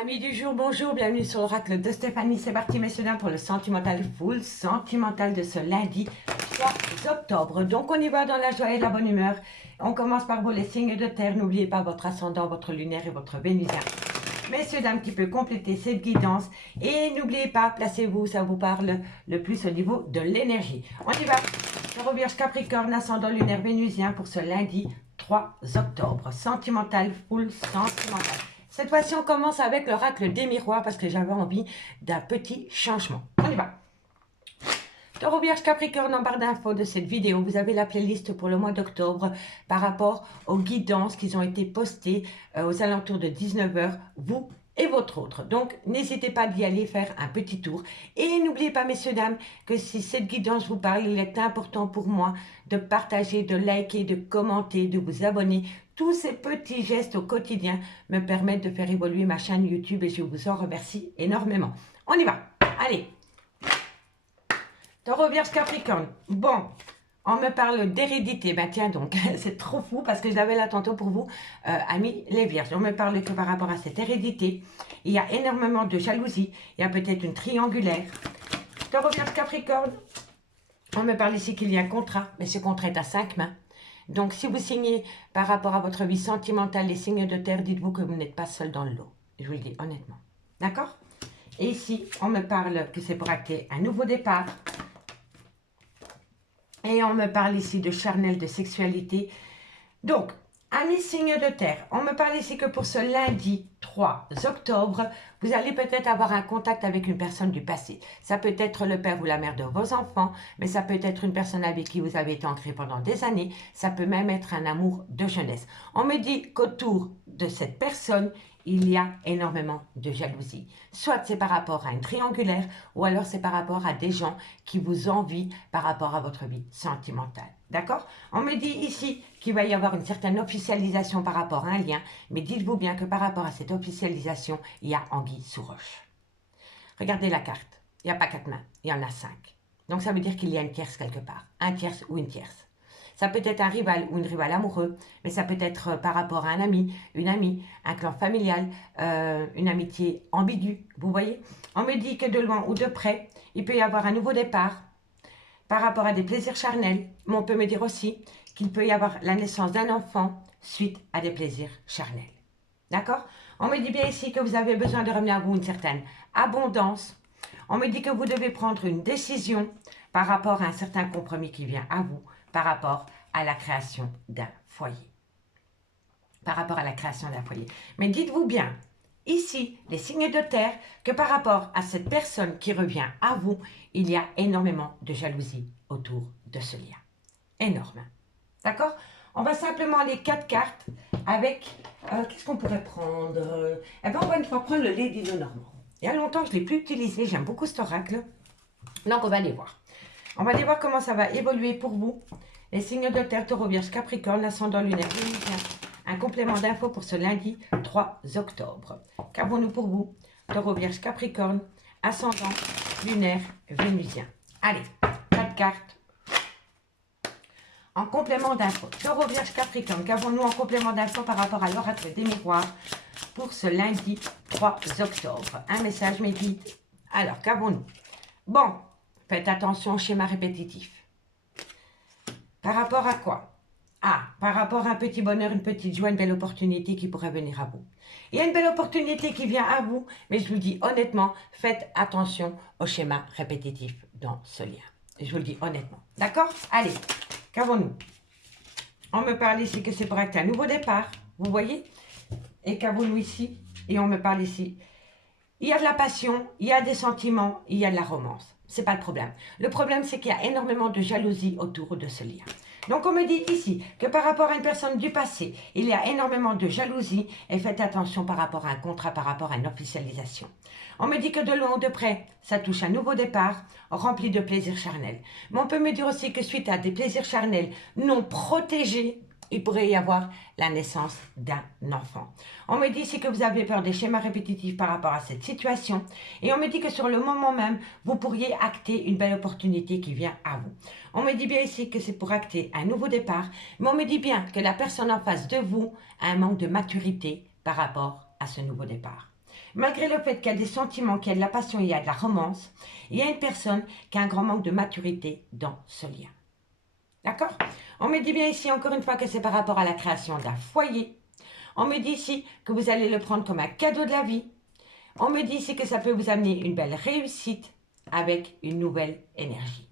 Amis du jour, bonjour, bienvenue sur l'oracle de Stéphanie. C'est parti, messieurs, dames, pour le sentimental full sentimental de ce lundi 3 octobre. Donc, on y va dans la joie et la bonne humeur. On commence par vous, les signes de terre. N'oubliez pas votre ascendant, votre lunaire et votre vénusien. Messieurs, dames, qui peut compléter cette guidance. Et n'oubliez pas, placez-vous, ça vous parle le plus au niveau de l'énergie. On y va. Taureau, Vierge, Capricorne, ascendant lunaire vénusien pour ce lundi 3 octobre. Sentimental full sentimental. Cette fois-ci, on commence avec l'oracle des miroirs parce que j'avais envie d'un petit changement. On y va. Taureau, Vierge, Capricorne, en barre d'infos de cette vidéo, vous avez la playlist pour le mois d'octobre par rapport aux guidances qui ont été postées aux alentours de 19 h, vous et votre autre. Donc, n'hésitez pas d'y aller faire un petit tour. Et n'oubliez pas, messieurs, dames, que si cette guidance vous parle, il est important pour moi de partager, de liker, de commenter, de vous abonner. Tous ces petits gestes au quotidien me permettent de faire évoluer ma chaîne YouTube et je vous en remercie énormément. On y va. Allez. Taureau, Vierge, Capricorne. Bon, on me parle d'hérédité. Ben tiens donc, c'est trop fou parce que je l'avais là tantôt pour vous, amis les Vierges. On me parle que par rapport à cette hérédité, il y a énormément de jalousie. Il y a peut-être une triangulaire. Taureau, Vierge, Capricorne. On me parle ici qu'il y a un contrat, mais ce contrat est à 5 mains. Donc, si vous signez par rapport à votre vie sentimentale les signes de terre, dites-vous que vous n'êtes pas seul dans le lot. Je vous le dis honnêtement. D'accord? Et ici, on me parle que c'est pour acter un nouveau départ. Et on me parle ici de charnel, de sexualité. Donc, amis signes de terre, on me parle ici que pour ce lundi 3 octobre, vous allez peut-être avoir un contact avec une personne du passé. Ça peut être le père ou la mère de vos enfants, mais ça peut être une personne avec qui vous avez été ancré pendant des années. Ça peut même être un amour de jeunesse. On me dit qu'autour de cette personne, il y a énormément de jalousie. Soit c'est par rapport à une triangulaire, ou alors c'est par rapport à des gens qui vous envient par rapport à votre vie sentimentale. D'accord? On me dit ici qu'il va y avoir une certaine officialisation par rapport à un lien, mais dites-vous bien que par rapport à cette officialisation, il y a anguille sous roche. Regardez la carte. Il n'y a pas 4 mains, il y en a 5. Donc ça veut dire qu'il y a une tierce quelque part. Un tierce ou une tierce. Ça peut être un rival ou une rivale amoureux, mais ça peut être par rapport à un ami, une amie, un clan familial, une amitié ambiguë, vous voyez. On me dit que de loin ou de près, il peut y avoir un nouveau départ par rapport à des plaisirs charnels, mais on peut me dire aussi qu'il peut y avoir la naissance d'un enfant suite à des plaisirs charnels. D'accord? On me dit bien ici que vous avez besoin de ramener à vous une certaine abondance. On me dit que vous devez prendre une décision par rapport à un certain compromis qui vient à vous, par rapport à la création d'un foyer. Par rapport à la création d'un foyer. Mais dites-vous bien, ici, les signes de terre, que par rapport à cette personne qui revient à vous, il y a énormément de jalousie autour de ce lien. Énorme. D'accord? On va simplement les 4 cartes avec... qu'est-ce qu'on pourrait prendre? Eh bien, on va une fois prendre le Lady de Normand. Il y a longtemps que je ne l'ai plus utilisé. J'aime beaucoup cet oracle. Donc, on va aller voir. On va aller voir comment ça va évoluer pour vous. Les signes de terre, Taureau, Vierge, Capricorne, ascendant lunaire, vénusien. Un complément d'infos pour ce lundi 3 octobre. Qu'avons-nous pour vous? Taureau, Vierge, Capricorne, ascendant lunaire, vénusien. Allez, 4 cartes. En complément d'infos, Taureau, Vierge, Capricorne, qu'avons-nous en complément d'infos par rapport à l'oracle des miroirs pour ce lundi 3 octobre? Un message, mes guides. Alors, qu'avons-nous? Bon, faites attention au schéma répétitif. Par rapport à quoi? Ah, par rapport à un petit bonheur, une petite joie, une belle opportunité qui pourrait venir à vous. Il y a une belle opportunité qui vient à vous, mais je vous le dis honnêtement, faites attention au schéma répétitif dans ce lien. Je vous le dis honnêtement. D'accord? Allez, qu'avons-nous? On me parle ici que c'est pour acter un nouveau départ, vous voyez? Et qu'avons-nous ici? Et on me parle ici. Il y a de la passion, il y a des sentiments, il y a de la romance. C'est pas le problème. Le problème, c'est qu'il y a énormément de jalousie autour de ce lien. Donc, on me dit ici que par rapport à une personne du passé, il y a énormément de jalousie et faites attention par rapport à un contrat, par rapport à une officialisation. On me dit que de loin ou de près, ça touche un nouveau départ rempli de plaisirs charnels. Mais on peut me dire aussi que suite à des plaisirs charnels non protégés, il pourrait y avoir la naissance d'un enfant. On me dit ici que vous avez peur des schémas répétitifs par rapport à cette situation. Et on me dit que sur le moment même, vous pourriez acter une belle opportunité qui vient à vous. On me dit bien ici que c'est pour acter un nouveau départ. Mais on me dit bien que la personne en face de vous a un manque de maturité par rapport à ce nouveau départ. Malgré le fait qu'il y a des sentiments, qu'il y a de la passion, il y a de la romance, il y a une personne qui a un grand manque de maturité dans ce lien. D'accord? On me dit bien ici, encore une fois, que c'est par rapport à la création d'un foyer. On me dit ici que vous allez le prendre comme un cadeau de la vie. On me dit ici que ça peut vous amener une belle réussite avec une nouvelle énergie.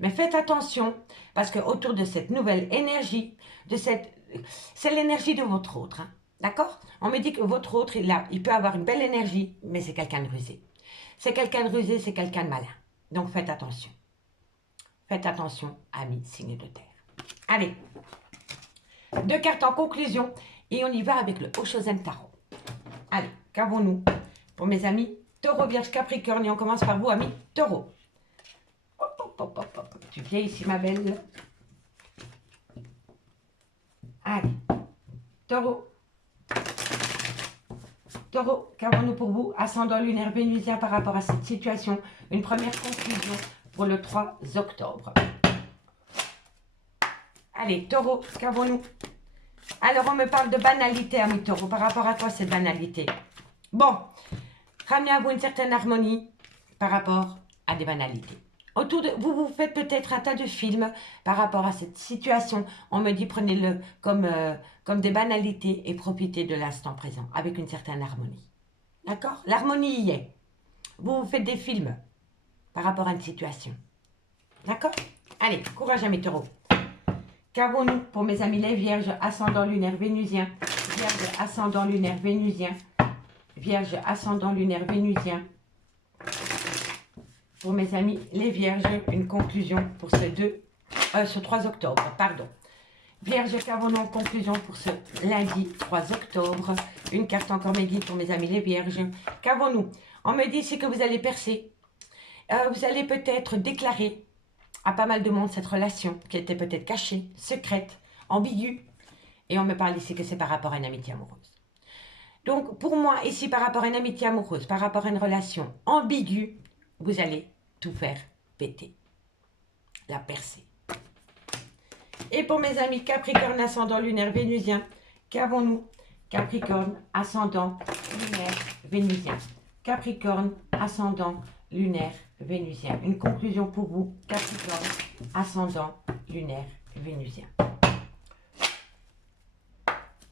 Mais faites attention, parce que autour de cette nouvelle énergie, c'est l'énergie de votre autre. Hein. D'accord? On me dit que votre autre, il peut avoir une belle énergie, mais c'est quelqu'un de rusé. C'est quelqu'un de rusé, c'est quelqu'un de malin. Donc faites attention. Faites attention, amis signes de terre. Allez, 2 cartes en conclusion et on y va avec le Oshozen Tarot. Allez, qu'avons-nous pour mes amis Taureau, Vierge, Capricorne et on commence par vous, amis Taureau. Hop, hop, hop, hop, hop. Tu viens ici, ma belle. Allez, Taureau. Taureau, qu'avons-nous pour vous Ascendant lunaire vénusien par rapport à cette situation. Une première conclusion pour le 3 octobre. Allez, Taureau, qu'avons-nous Alors, on me parle de banalité, amis Taureau. Par rapport à quoi cette banalité Bon, ramenez à vous une certaine harmonie par rapport à des banalités. Autour de vous, vous faites peut-être un tas de films par rapport à cette situation. On me dit, prenez-le comme des banalités et profitez de l'instant présent avec une certaine harmonie. D'accord L'harmonie y est. Vous, vous faites des films par rapport à une situation. D'accord Allez, courage à mes taureaux. Qu'avons-nous pour mes amis les vierges, ascendant lunaire vénusien, vierge, ascendant lunaire vénusien, vierge, ascendant lunaire vénusien. Pour mes amis les vierges, une conclusion pour ce 3 octobre, pardon. Vierge, qu'avons-nous en conclusion pour ce lundi 3 octobre? Une carte encore mes guides pour mes amis les vierges. Qu'avons-nous? On me dit ici que vous allez percer. Vous allez peut-être déclarer à pas mal de monde cette relation qui était peut-être cachée, secrète, ambiguë. Et on me parle ici que c'est par rapport à une amitié amoureuse. Donc, pour moi, ici, par rapport à une amitié amoureuse, par rapport à une relation ambiguë, vous allez tout faire péter. La percer. Et pour mes amis Capricorne, ascendant lunaire vénusien, qu'avons-nous? Capricorne, ascendant lunaire vénusien. Capricorne, ascendant lunaire vénusien. Une conclusion pour vous, Capricorne, ascendant lunaire vénusien.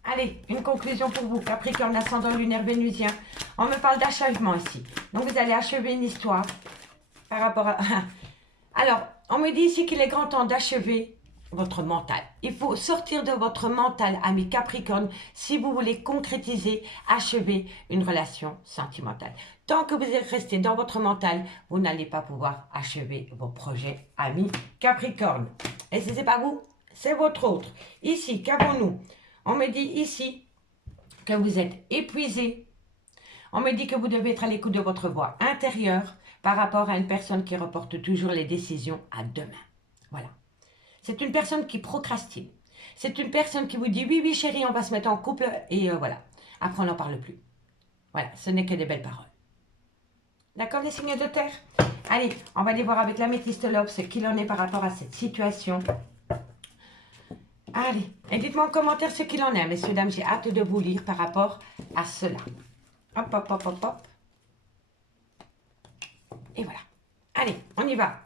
Allez, une conclusion pour vous, Capricorne, ascendant lunaire vénusien. On me parle d'achèvement ici. Donc, vous allez achever une histoire par rapport à... Alors, on me dit ici qu'il est grand temps d'achever votre mental. Il faut sortir de votre mental, ami Capricorne, si vous voulez concrétiser, achever une relation sentimentale. Tant que vous êtes resté dans votre mental, vous n'allez pas pouvoir achever vos projets, ami Capricorne. Et si ce n'est pas vous, c'est votre autre. Ici, qu'avons-nous? On me dit ici que vous êtes épuisé. On me dit que vous devez être à l'écoute de votre voix intérieure par rapport à une personne qui reporte toujours les décisions à demain. Voilà. C'est une personne qui procrastine. C'est une personne qui vous dit « Oui, oui, chérie, on va se mettre en couple. » Et voilà. Après, on n'en parle plus. Voilà, ce n'est que des belles paroles. D'accord, les signes de terre? Allez, on va aller voir avec l'améthyste Love ce qu'il en est par rapport à cette situation. Allez, et dites-moi en commentaire ce qu'il en est, messieurs, dames. J'ai hâte de vous lire par rapport à cela. Hop, hop, hop, hop, hop. Et voilà. Allez, on y va.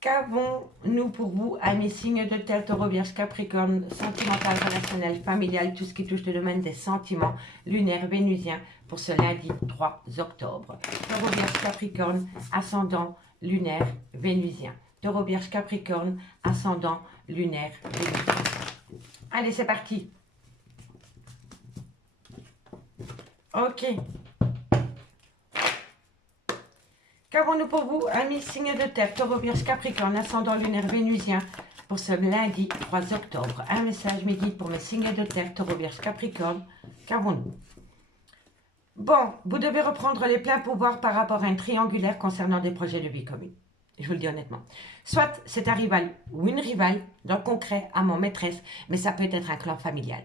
Qu'avons-nous pour vous, amis signes de terre, taureau, vierge, capricorne, sentimental, relationnel, familial, tout ce qui touche le domaine des sentiments, lunaire, vénusien, pour ce lundi 3 octobre. Taureau, vierge, capricorne, ascendant, lunaire, vénusien. Taureau, vierge, capricorne, ascendant, lunaire, vénusien. Allez, c'est parti. Ok. Qu'avons-nous pour vous, amis signes de terre, taureau, vierge, capricorne, ascendant lunaire vénusien, pour ce lundi 3 octobre? Un message, mes guides, pour mes signes de terre, taureau, vierge, capricorne. Qu'avons-nous? Bon, vous devez reprendre les pleins pouvoirs par rapport à un triangulaire concernant des projets de vie commune. Je vous le dis honnêtement. Soit c'est un rival ou une rivale, dans le concret, à mon maîtresse, mais ça peut être un clan familial.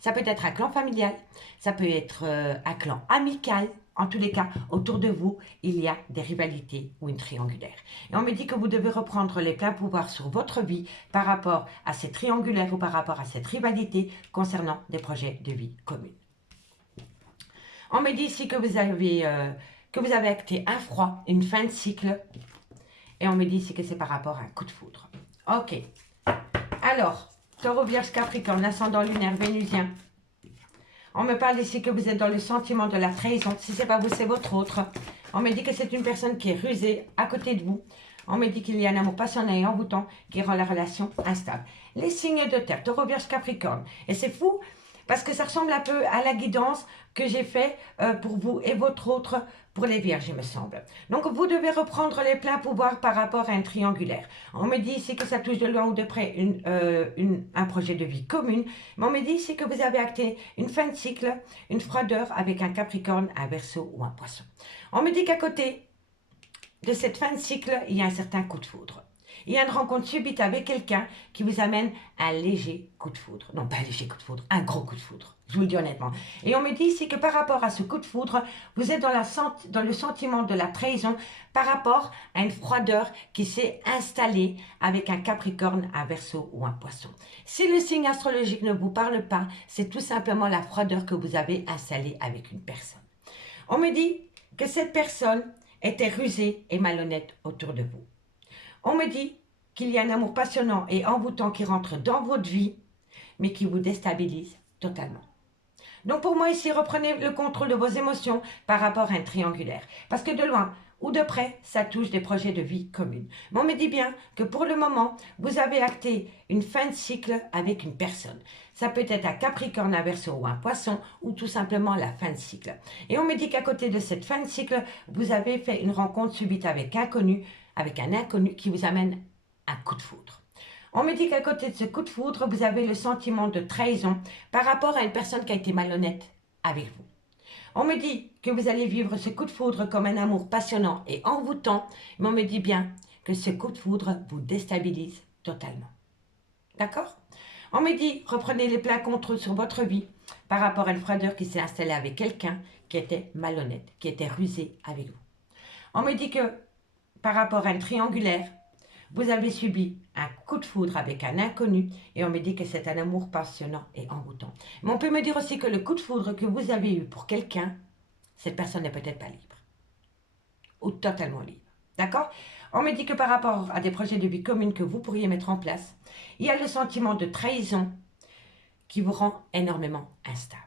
Ça peut être un clan familial, ça peut être un clan amical. En tous les cas, autour de vous, il y a des rivalités ou une triangulaire. Et on me dit que vous devez reprendre les pleins pouvoirs sur votre vie par rapport à ces triangulaires ou par rapport à cette rivalité concernant des projets de vie communs. On me dit ici que vous avez acté un froid, une fin de cycle. Et on me dit ici que c'est par rapport à un coup de foudre. Ok. Alors, Taureau, Vierge, Capricorne, ascendant lunaire, Vénusien. On me parle ici que vous êtes dans le sentiment de la trahison. Si ce n'est pas vous, c'est votre autre. On me dit que c'est une personne qui est rusée à côté de vous. On me dit qu'il y a un amour passionnel et envoûtant qui rend la relation instable. Les signes de terre, Taureau, Vierge, Capricorne. Et c'est fou parce que ça ressemble un peu à la guidance que j'ai fait pour vous et votre autre pour les vierges, il me semble. Donc, vous devez reprendre les pleins pouvoirs par rapport à un triangulaire. On me dit ici que ça touche de loin ou de près un projet de vie commune. Mais on me dit ici que vous avez acté une fin de cycle, une froideur avec un Capricorne, un Verseau ou un Poisson. On me dit qu'à côté de cette fin de cycle, il y a un certain coup de foudre. Il y a une rencontre subite avec quelqu'un qui vous amène un léger coup de foudre. Non, pas un léger coup de foudre, un gros coup de foudre. Je vous le dis honnêtement. Et on me dit ici que par rapport à ce coup de foudre, vous êtes dans le sentiment de la trahison par rapport à une froideur qui s'est installée avec un Capricorne, un Verseau ou un Poisson. Si le signe astrologique ne vous parle pas, c'est tout simplement la froideur que vous avez installée avec une personne. On me dit que cette personne était rusée et malhonnête autour de vous. On me dit qu'il y a un amour passionnant et envoûtant qui rentre dans votre vie, mais qui vous déstabilise totalement. Donc pour moi ici, reprenez le contrôle de vos émotions par rapport à un triangulaire. Parce que de loin ou de près, ça touche des projets de vie communes. Mais on me dit bien que pour le moment, vous avez acté une fin de cycle avec une personne. Ça peut être un Capricorne, un Verseau ou un Poisson, ou tout simplement la fin de cycle. Et on me dit qu'à côté de cette fin de cycle, vous avez fait une rencontre subite avec un inconnu qui vous amène un coup de foudre. On me dit qu'à côté de ce coup de foudre, vous avez le sentiment de trahison par rapport à une personne qui a été malhonnête avec vous. On me dit que vous allez vivre ce coup de foudre comme un amour passionnant et envoûtant, mais on me dit bien que ce coup de foudre vous déstabilise totalement. D'accord? On me dit, reprenez les pleins contrôles sur votre vie par rapport à une froideur qui s'est installée avec quelqu'un qui était malhonnête, qui était rusé avec vous. On me dit que par rapport à un triangulaire, vous avez subi un coup de foudre avec un inconnu et on me dit que c'est un amour passionnant et envoûtant. Mais on peut me dire aussi que le coup de foudre que vous avez eu pour quelqu'un, cette personne n'est peut-être pas libre. Ou totalement libre. D'accord? On me dit que par rapport à des projets de vie communes que vous pourriez mettre en place, il y a le sentiment de trahison qui vous rend énormément instable.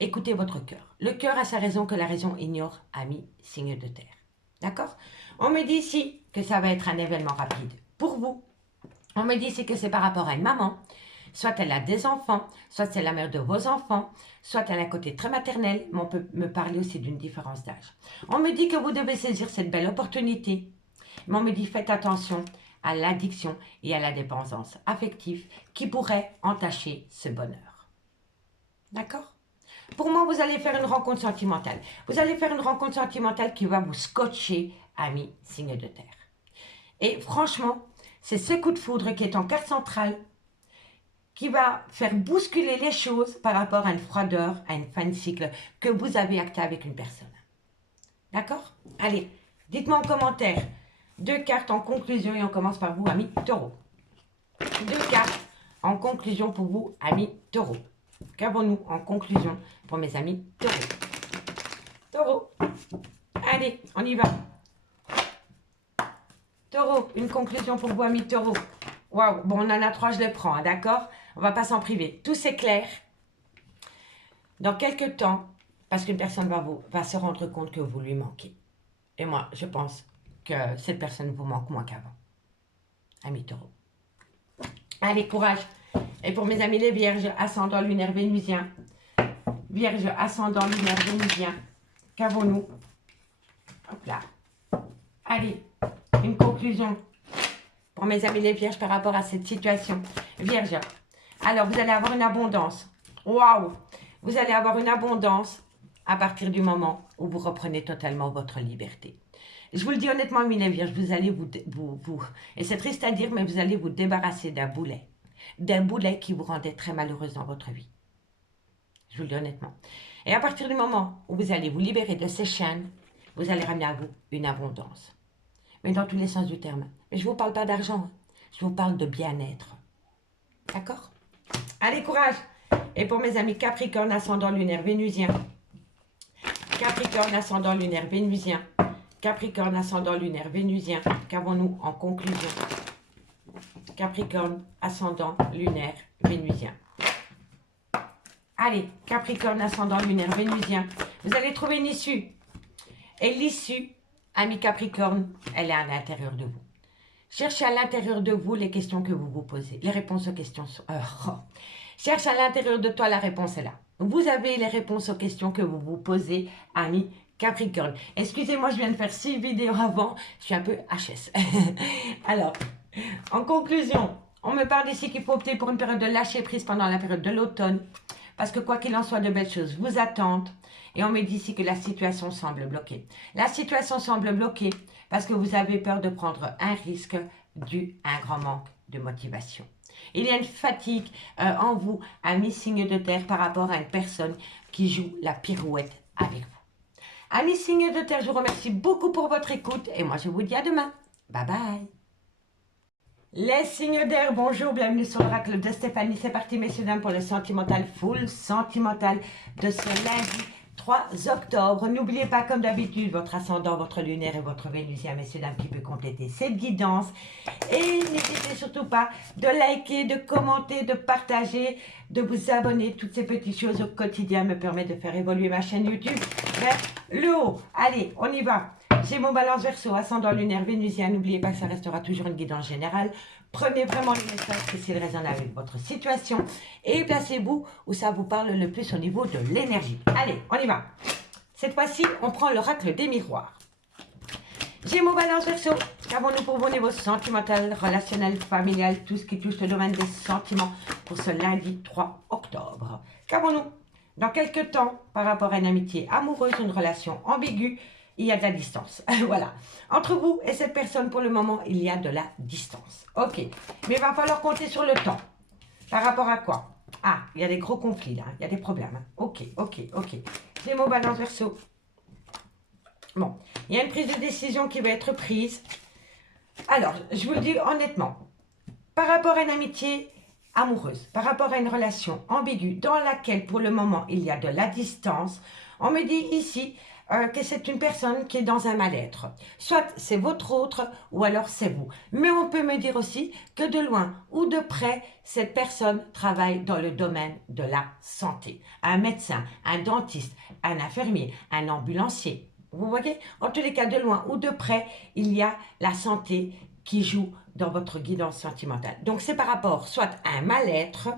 Écoutez votre cœur. Le cœur a sa raison que la raison ignore, ami, signe de terre. D'accord? On me dit ici que ça va être un événement rapide pour vous. On me dit ici que c'est par rapport à une maman. Soit elle a des enfants, soit c'est la mère de vos enfants, soit elle a un côté très maternel, mais on peut me parler aussi d'une différence d'âge. On me dit que vous devez saisir cette belle opportunité, mais on me dit faites attention à l'addiction et à la dépendance affective qui pourrait entacher ce bonheur. D'accord? Pour moi, vous allez faire une rencontre sentimentale. Vous allez faire une rencontre sentimentale qui va vous scotcher, ami, signe de terre. Et franchement, c'est ce coup de foudre qui est en carte centrale qui va faire bousculer les choses par rapport à une froideur, à une fin de cycle que vous avez acté avec une personne. D'accord? Allez, dites-moi en commentaire 2 cartes en conclusion et on commence par vous, ami Taureau. 2 cartes en conclusion pour vous, ami Taureau. Qu'avons-nous en conclusion pour mes amis Taureau? Taureau, allez, on y va. Taureau, une conclusion pour vous, amis Taureau. Waouh, bon, on en a 3, je les prends, hein, d'accord? On va pas s'en priver. Tout s'éclaire. Dans quelques temps, parce qu'une personne va se rendre compte que vous lui manquez. Et moi, je pense que cette personne vous manque moins qu'avant. Amis Taureau. Allez, courage. Et pour mes amis les vierges, ascendant lunaire vénusien. Vierge, ascendant lunaire vénusien. Qu'avons-nous? Hop là. Allez, une conclusion pour mes amis les vierges par rapport à cette situation. Vierge, alors vous allez avoir une abondance. Waouh! Vous allez avoir une abondance à partir du moment où vous reprenez totalement votre liberté. Je vous le dis honnêtement, amis les vierges, vous allez et c'est triste à dire, mais vous allez vous débarrasser d'un boulet qui vous rendait très malheureuse dans votre vie. Je vous le dis honnêtement. Et à partir du moment où vous allez vous libérer de ces chaînes, vous allez ramener à vous une abondance. Mais dans tous les sens du terme. Mais je ne vous parle pas d'argent, je vous parle de bien-être. D'accord? Allez, courage! Et pour mes amis Capricorne, ascendant lunaire vénusien. Capricorne, ascendant lunaire vénusien. Capricorne, ascendant lunaire vénusien. Qu'avons-nous en conclusion? Capricorne, ascendant lunaire vénusien. Allez, Capricorne, ascendant lunaire vénusien. Vous allez trouver une issue. Et l'issue, ami Capricorne, elle est à l'intérieur de vous. Cherchez à l'intérieur de vous les questions que vous vous posez. Les réponses aux questions sont... Cherche à l'intérieur de toi, la réponse est là. Vous avez les réponses aux questions que vous vous posez, ami Capricorne. Excusez-moi, je viens de faire 6 vidéos avant. Je suis un peu HS. Alors, en conclusion, on me parle ici qu'il faut opter pour une période de lâcher prise pendant la période de l'automne. Parce que quoi qu'il en soit, de belles choses vous attendent. Et on me dit ici que la situation semble bloquée. La situation semble bloquée parce que vous avez peur de prendre un risque dû à un grand manque de motivation. Il y a une fatigue en vous, amis signe de terre, par rapport à une personne qui joue la pirouette avec vous. Amis signe de terre, je vous remercie beaucoup pour votre écoute et moi je vous dis à demain. Bye bye. Les signes d'air, bonjour, bienvenue sur l'oracle de Stéphanie. C'est parti, messieurs, dames, pour le sentimental, full sentimental de ce lundi 3 octobre. N'oubliez pas, comme d'habitude, votre ascendant, votre lunaire et votre vénusien, messieurs, dames, qui peut compléter cette guidance. Et n'hésitez surtout pas de liker, de commenter, de partager, de vous abonner. Toutes ces petites choses au quotidien me permettent de faire évoluer ma chaîne YouTube vers le haut. Allez, on y va. Gémeaux, Balance, Verseau, ascendant lunaire vénusien. N'oubliez pas que ça restera toujours une guidance générale. Prenez vraiment le message s'il résonne avec votre situation et placez-vous où ça vous parle le plus au niveau de l'énergie. Allez, on y va. Cette fois-ci, on prend l'oracle des miroirs. Gémeaux, Balance, Verseau. Qu'avons-nous pour vos niveaux sentimental, relationnel, familial, tout ce qui touche le domaine des sentiments pour ce lundi 3 octobre? Qu'avons-nous? Dans quelques temps, par rapport à une amitié amoureuse, une relation ambiguë, il y a de la distance. Voilà. Entre vous et cette personne, pour le moment, il y a de la distance. Ok. Mais il va falloir compter sur le temps. Par rapport à quoi? Ah, il y a des gros conflits là. Il y a des problèmes. Ok. Gémeaux, Balance, Verseau. Bon. Il y a une prise de décision qui va être prise. Alors, je vous le dis honnêtement. Par rapport à une amitié amoureuse, par rapport à une relation ambiguë, dans laquelle, pour le moment, il y a de la distance, on me dit ici... que c'est une personne qui est dans un mal-être. Soit c'est votre autre ou alors c'est vous. Mais on peut me dire aussi que de loin ou de près, cette personne travaille dans le domaine de la santé. Un médecin, un dentiste, un infirmier, un ambulancier. Vous voyez? En tous les cas, de loin ou de près, il y a la santé qui joue dans votre guidance sentimentale. Donc, c'est par rapport soit à un mal-être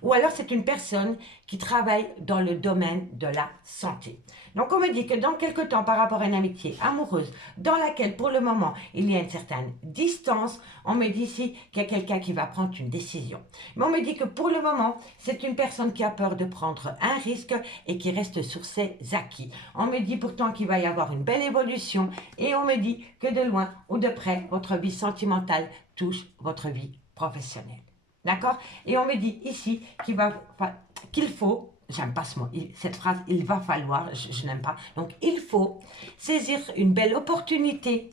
ou alors c'est une personne qui travaille dans le domaine de la santé. Donc, on me dit que dans quelque temps, par rapport à une amitié amoureuse dans laquelle, pour le moment, il y a une certaine distance, on me dit ici qu'il y a quelqu'un qui va prendre une décision. Mais on me dit que pour le moment, c'est une personne qui a peur de prendre un risque et qui reste sur ses acquis. On me dit pourtant qu'il va y avoir une belle évolution et on me dit que de loin ou de près, votre vie sentimentale touche votre vie professionnelle. D'accord? Et on me dit ici qu'il faut, j'aime pas ce mot, cette phrase, il va falloir, je n'aime pas. Donc, il faut saisir une belle opportunité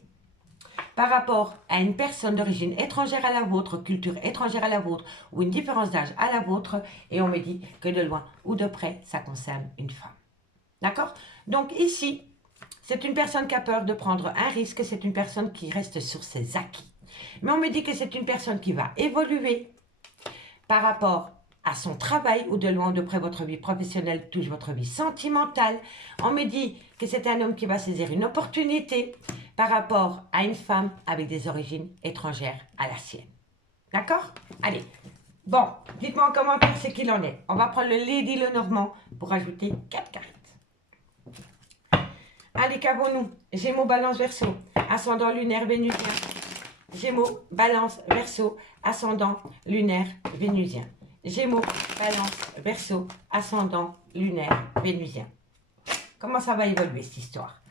par rapport à une personne d'origine étrangère à la vôtre, culture étrangère à la vôtre, ou une différence d'âge à la vôtre. Et on me dit que de loin ou de près, ça concerne une femme. D'accord? Donc, ici, c'est une personne qui a peur de prendre un risque, c'est une personne qui reste sur ses acquis. Mais on me dit que c'est une personne qui va évoluer par rapport à son travail ou de loin ou de près votre vie professionnelle touche votre vie sentimentale. On me dit que c'est un homme qui va saisir une opportunité par rapport à une femme avec des origines étrangères à la sienne. D'accord? Allez. Bon, dites-moi en commentaire ce qu'il en est. On va prendre le Lady Lenormand pour ajouter 4 cartes. Allez, qu'avons-nous? Gémeaux, Balance, Verseau, ascendant lunaire vénusien. Gémeaux, Balance, Verseau, ascendant lunaire vénusien. Gémeaux, Balance, Verseau, ascendant lunaire vénusien. Comment ça va évoluer cette histoire?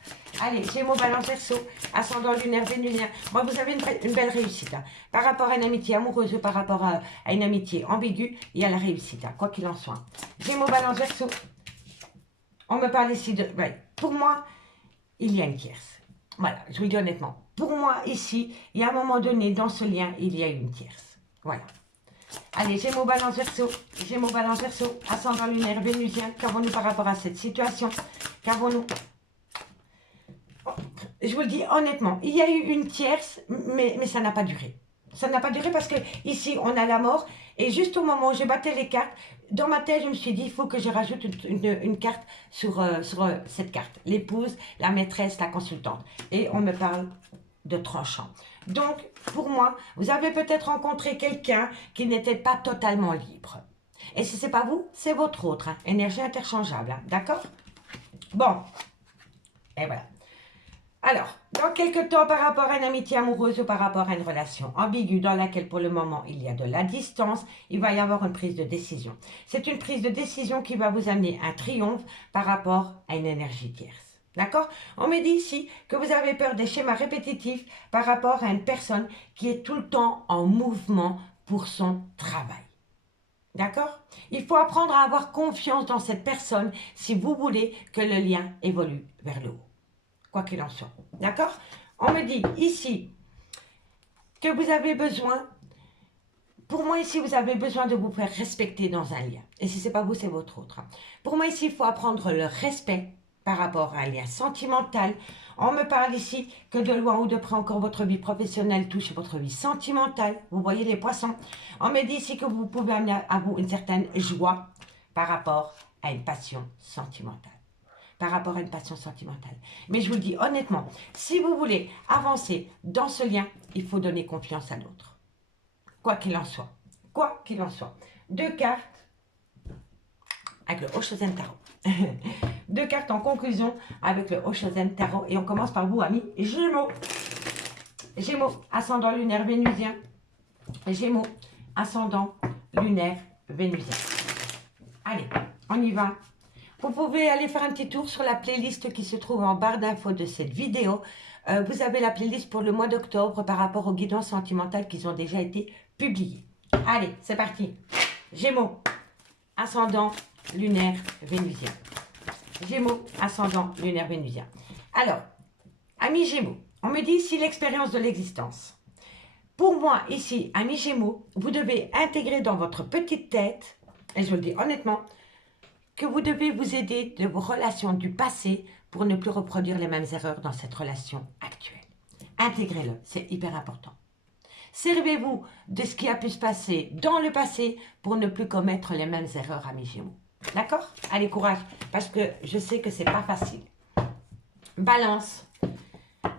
Allez, Gémeaux, Balance, Verseau, ascendant lunaire vénusien. Moi, vous avez une belle réussite. Hein. Par rapport à une amitié amoureuse ou par rapport à une amitié ambiguë, il y a la réussite, hein, quoi qu'il en soit. Gémeaux, Balance, Verseau. On me parle ici de... Ouais, pour moi, il y a une tierce. Voilà, je vous le dis honnêtement. Pour moi, ici, il y a un moment donné, dans ce lien, il y a une tierce. Voilà. Allez, Gémeaux, Balance, Verseau. Gémeaux, Balance, Verseau. Ascendant lunaire vénusien. Qu'avons-nous par rapport à cette situation? Qu'avons-nous je vous le dis honnêtement, il y a eu une tierce, mais ça n'a pas duré. Ça n'a pas duré parce que ici, on a la mort. Et juste au moment où je battais les cartes, dans ma tête, je me suis dit, il faut que je rajoute une carte sur cette carte. L'épouse, la maîtresse, la consultante. Et on me parle de tranchant. Donc, pour moi, vous avez peut-être rencontré quelqu'un qui n'était pas totalement libre. Et si ce n'est pas vous, c'est votre autre. Hein. Énergie interchangeable. Hein. D'accord? Bon. Et voilà. Alors, dans quelque temps par rapport à une amitié amoureuse ou par rapport à une relation ambiguë dans laquelle pour le moment il y a de la distance, il va y avoir une prise de décision. C'est une prise de décision qui va vous amener un triomphe par rapport à une énergie tierce. D'accord? On me dit ici que vous avez peur des schémas répétitifs par rapport à une personne qui est tout le temps en mouvement pour son travail. D'accord? Il faut apprendre à avoir confiance dans cette personne si vous voulez que le lien évolue vers le haut. Quoi qu'il en soit. D'accord? On me dit ici que vous avez besoin, pour moi ici, vous avez besoin de vous faire respecter dans un lien. Et si ce n'est pas vous, c'est votre autre. Pour moi ici, il faut apprendre le respect par rapport à un lien sentimental. On me parle ici que de loin ou de près encore votre vie professionnelle touche votre vie sentimentale. Vous voyez les poissons. On me dit ici que vous pouvez amener à vous une certaine joie par rapport à une passion sentimentale. Par rapport à une passion sentimentale. Mais je vous le dis honnêtement, si vous voulez avancer dans ce lien, il faut donner confiance à l'autre. Quoi qu'il en soit. Quoi qu'il en soit. 2 cartes avec le Oshozen Tarot. 2 cartes en conclusion avec le Oshozen Tarot. Et on commence par vous, amis Gémeaux. Gémeaux, ascendant lunaire vénusien. Gémeaux, ascendant lunaire vénusien. Allez, on y va. Vous pouvez aller faire un petit tour sur la playlist qui se trouve en barre d'infos de cette vidéo. Vous avez la playlist pour le mois d'octobre par rapport aux guidances sentimentales qui ont déjà été publiées. Allez, c'est parti. Gémeaux, ascendant lunaire vénusien. Gémeaux, ascendant lunaire vénusien. Alors, amis Gémeaux, on me dit ici l'expérience de l'existence. Pour moi, ici, amis Gémeaux, vous devez intégrer dans votre petite tête, et je vous le dis honnêtement, que vous devez vous aider de vos relations du passé pour ne plus reproduire les mêmes erreurs dans cette relation actuelle. Intégrez-le, c'est hyper important. Servez-vous de ce qui a pu se passer dans le passé pour ne plus commettre les mêmes erreurs, amis Gémeaux. D'accord? Allez, courage, parce que je sais que c'est pas facile. Balance,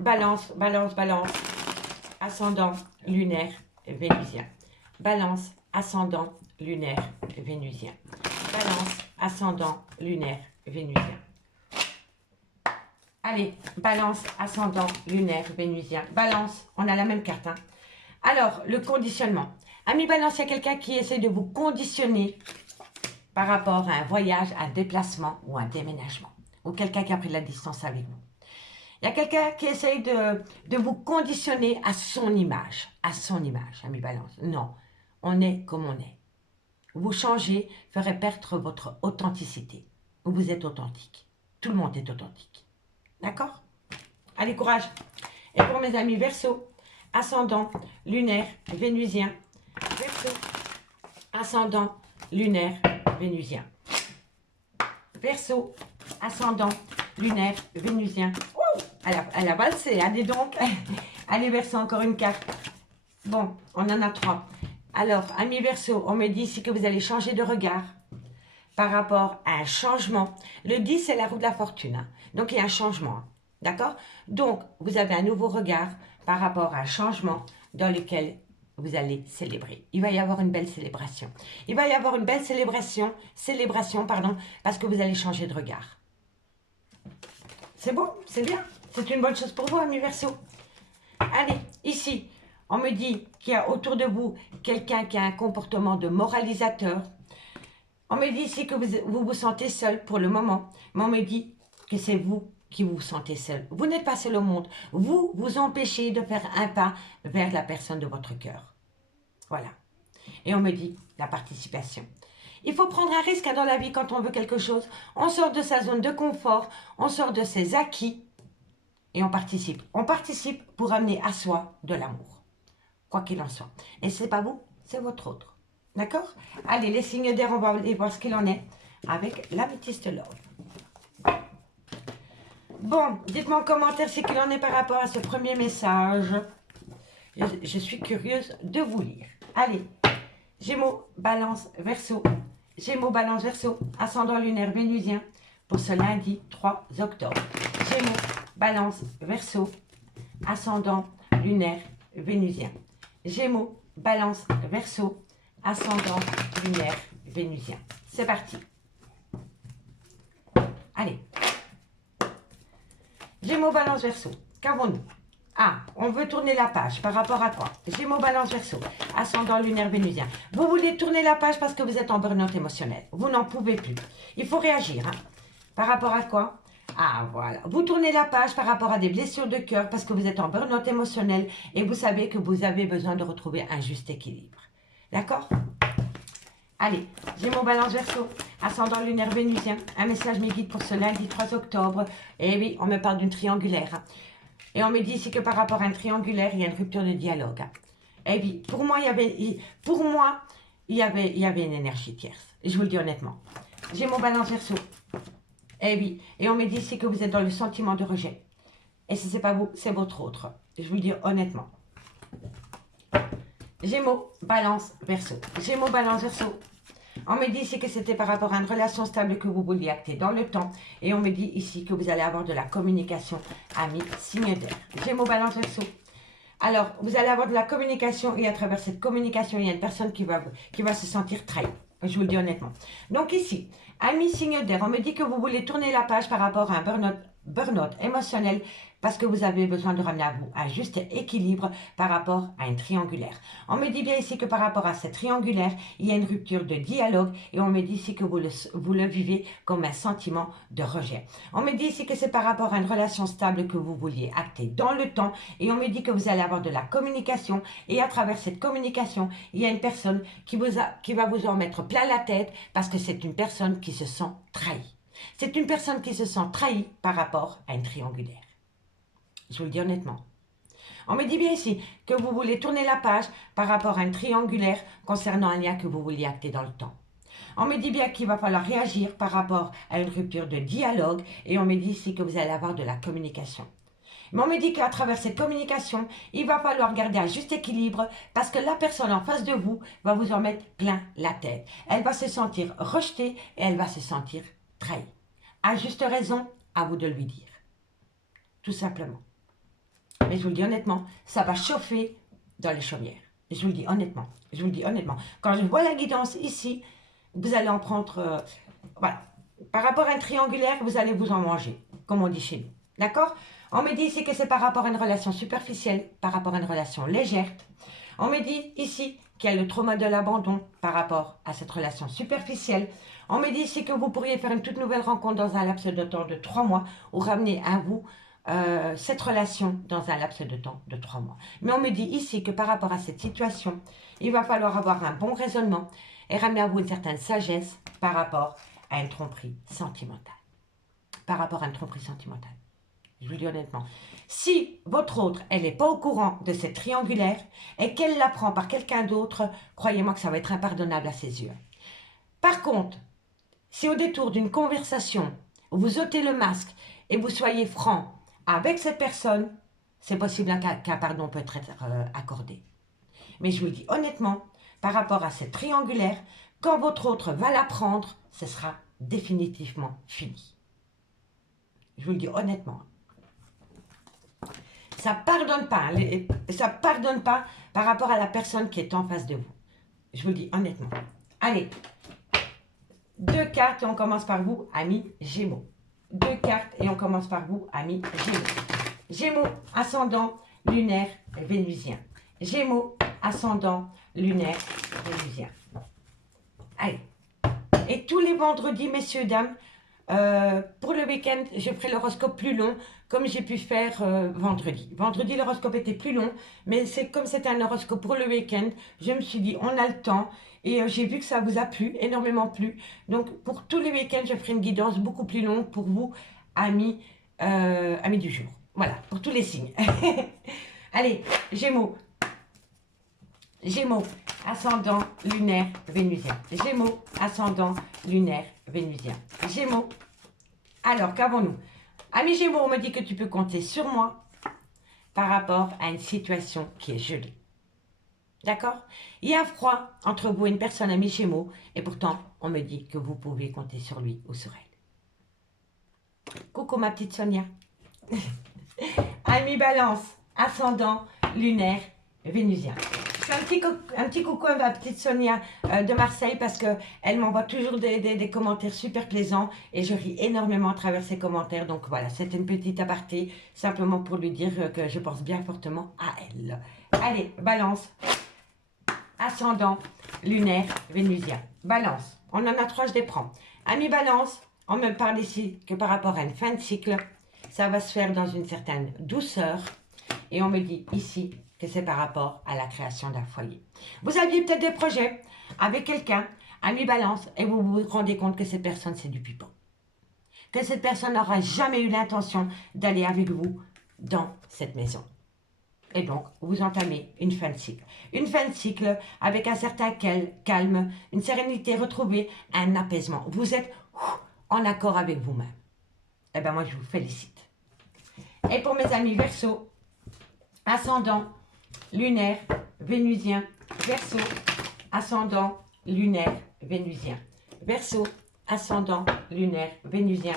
balance, balance, balance, ascendant lunaire vénusien. Balance, ascendant lunaire vénusien. Balance, ascendant lunaire vénusien. Allez, balance, ascendant lunaire vénusien. Balance, on a la même carte. Hein. Alors, le conditionnement. Ami balance, il y a quelqu'un qui essaie de vous conditionner par rapport à un voyage, un déplacement ou un déménagement. Ou quelqu'un qui a pris de la distance avec vous. Il y a quelqu'un qui essaie de vous conditionner à son image. À son image, ami balance. Non, on est comme on est. Vous changer ferait perdre votre authenticité. Vous êtes authentique. Tout le monde est authentique. D'accord? Allez, courage. Et pour mes amis Verseau, ascendant, lunaire, vénusien. Verseau, ascendant, lunaire, vénusien. Verseau, ascendant, lunaire, vénusien. Ouh, elle a valsé, hein, dis donc. Allez, Verseau, encore une carte. Bon, on en a 3. Alors, amis Verseau, on me dit ici que vous allez changer de regard par rapport à un changement. Le 10, c'est la roue de la fortune. Hein. Donc, il y a un changement. Hein. D'accord? Donc, vous avez un nouveau regard par rapport à un changement dans lequel vous allez célébrer. Il va y avoir une belle célébration. Il va y avoir une belle célébration, parce que vous allez changer de regard. C'est bon? C'est bien? C'est une bonne chose pour vous, amis Verseau. Allez, ici. On me dit qu'il y a autour de vous quelqu'un qui a un comportement de moralisateur. On me dit ici que vous vous sentez seul pour le moment. Mais on me dit que c'est vous qui vous sentez seul. Vous n'êtes pas seul au monde. Vous vous empêchez de faire un pas vers la personne de votre cœur. Voilà. Et on me dit la participation. Il faut prendre un risque dans la vie quand on veut quelque chose. On sort de sa zone de confort. On sort de ses acquis. Et on participe. On participe pour amener à soi de l'amour. Quoi qu'il en soit. Et ce n'est pas vous, c'est votre autre. D'accord? Allez, les signes d'air, on va aller voir ce qu'il en est avec l'améthyste love. Bon, dites-moi en commentaire ce qu'il en est par rapport à ce premier message. Je suis curieuse de vous lire. Allez, Gémeaux, Balance, Verseau. Gémeaux, Balance, Verseau, ascendant lunaire vénusien pour ce lundi 3 octobre. Gémeaux, Balance, Verseau, ascendant lunaire vénusien. Gémeaux, Balance, Verseau, ascendant lunaire vénusien. C'est parti. Allez. Gémeaux, Balance, Verseau. Qu'avons-nous? Ah, on veut tourner la page. Par rapport à quoi? Gémeaux, Balance, Verseau. Ascendant lunaire vénusien. Vous voulez tourner la page parce que vous êtes en burn-out émotionnel. Vous n'en pouvez plus. Il faut réagir. Hein. Par rapport à quoi? Ah, voilà. Vous tournez la page par rapport à des blessures de cœur parce que vous êtes en burn-out émotionnel et vous savez que vous avez besoin de retrouver un juste équilibre. D'accord? Allez, Gémeaux, Balance, Verseau, ascendant lunaire vénusien. Un message me guide pour ce lundi 3 octobre. Et oui, on me parle d'une triangulaire. Et on me dit ici que par rapport à un triangulaire, il y a une rupture de dialogue. Et oui, pour moi, il y avait une énergie tierce. Je vous le dis honnêtement. Gémeaux, Balance, Verseau. Et oui, et on me dit ici que vous êtes dans le sentiment de rejet. Et si ce n'est pas vous, c'est votre autre. Je vous le dis honnêtement. Gémeaux, Balance, Verseau. Gémeaux, Balance, Verseau. On me dit ici que c'était par rapport à une relation stable que vous vouliez acter dans le temps. Et on me dit ici que vous allez avoir de la communication ami, signe d'air. Gémeaux, Balance, Verseau. Alors, vous allez avoir de la communication et à travers cette communication, il y a une personne qui va se sentir trahie. Je vous le dis honnêtement. Donc ici, ami, signe d'air, on me dit que vous voulez tourner la page par rapport à un burn-out émotionnel parce que vous avez besoin de ramener à vous un juste équilibre par rapport à une triangulaire. On me dit bien ici que par rapport à cette triangulaire, il y a une rupture de dialogue et on me dit ici que vous le vivez comme un sentiment de rejet. On me dit ici que c'est par rapport à une relation stable que vous vouliez acter dans le temps et on me dit que vous allez avoir de la communication et à travers cette communication, il y a une personne qui va vous en mettre plein la tête parce que c'est une personne qui se sent trahie. C'est une personne qui se sent trahie par rapport à une triangulaire. Je vous le dis honnêtement. On me dit bien ici que vous voulez tourner la page par rapport à une triangulaire concernant un lien que vous vouliez acter dans le temps. On me dit bien qu'il va falloir réagir par rapport à une rupture de dialogue et on me dit ici que vous allez avoir de la communication. Mais on me dit qu'à travers cette communication, il va falloir garder un juste équilibre parce que la personne en face de vous va vous en mettre plein la tête. Elle va se sentir rejetée et elle va se sentir trahie. À juste raison, à vous de lui dire. Tout simplement. Mais je vous le dis honnêtement, ça va chauffer dans les chaumières. Je vous le dis honnêtement. Je vous le dis honnêtement. Quand je vois la guidance ici, vous allez en prendre... voilà. Par rapport à un triangulaire, vous allez vous en manger, comme on dit chez nous. D'accord? On me dit ici que c'est par rapport à une relation superficielle, par rapport à une relation légère. On me dit ici qu'il y a le trauma de l'abandon par rapport à cette relation superficielle. On me dit ici que vous pourriez faire une toute nouvelle rencontre dans un laps de temps de 3 mois ou ramener à vous cette relation dans un laps de temps de 3 mois. Mais on me dit ici que par rapport à cette situation, il va falloir avoir un bon raisonnement et ramener à vous une certaine sagesse par rapport à une tromperie sentimentale. Par rapport à une tromperie sentimentale. Je vous le dis honnêtement. Si votre autre, elle n'est pas au courant de cette triangulaire et qu'elle l'apprend par quelqu'un d'autre, croyez-moi que ça va être impardonnable à ses yeux. Par contre, si au détour d'une conversation, vous ôtez le masque et vous soyez franc avec cette personne, c'est possible qu'un pardon peut être accordé. Mais je vous le dis honnêtement, par rapport à cette triangulaire, quand votre autre va l'apprendre, ce sera définitivement fini. Je vous le dis honnêtement. Ça pardonne pas. Ça pardonne pas par rapport à la personne qui est en face de vous. Je vous le dis honnêtement. Allez. 2 cartes et on commence par vous, amis Gémeaux. 2 cartes et on commence par vous, amis Gémeaux. Gémeaux, ascendant, lunaire, vénusien. Gémeaux, ascendant, lunaire, vénusien. Allez. Et tous les vendredis, messieurs, dames, pour le week-end, je ferai l'horoscope plus long, comme j'ai pu faire vendredi. Vendredi, l'horoscope était plus long, mais comme c'était un horoscope pour le week-end, je me suis dit, on a le temps, et j'ai vu que ça vous a plu, énormément plu. Donc, pour tous les week-ends, je ferai une guidance beaucoup plus longue pour vous, amis du jour. Voilà, pour tous les signes. Allez, Gémeaux. Gémeaux, ascendant, lunaire, vénusien. Gémeaux, ascendant, lunaire, vénusien. Gémeaux. Alors, qu'avons-nous? Ami Gémeaux, on me dit que tu peux compter sur moi par rapport à une situation qui est gelée. D'accord? Il y a froid entre vous et une personne, ami Gémeaux, et pourtant, on me dit que vous pouvez compter sur lui ou sur elle. Coucou ma petite Sonia. Ami Balance, ascendant, lunaire, vénusien. Je fais un petit coucou à ma petite Sonia de Marseille parce qu'elle m'envoie toujours des commentaires super plaisants et je ris énormément à travers ses commentaires. Donc voilà, c'était une petite aparté simplement pour lui dire que je pense bien fortement à elle. Allez, Balance, ascendant, lunaire, vénusien. Balance, on en a 3, je les prends. Ami Balance, on me parle ici que par rapport à une fin de cycle, ça va se faire dans une certaine douceur. Et on me dit ici que c'est par rapport à la création d'un foyer. Vous aviez peut-être des projets avec quelqu'un, ami Balance, et vous vous rendez compte que cette personne, c'est du pipeau. Que cette personne n'aura jamais eu l'intention d'aller avec vous dans cette maison. Et donc, vous entamez une fin de cycle. Une fin de cycle avec un certain calme, une sérénité retrouvée, un apaisement. Vous êtes en accord avec vous-même. Eh bien, moi, je vous félicite. Et pour mes amis Verseau, ascendant, lunaire, vénusien, Verseau, ascendant, lunaire, vénusien. Verseau, ascendant, lunaire, vénusien.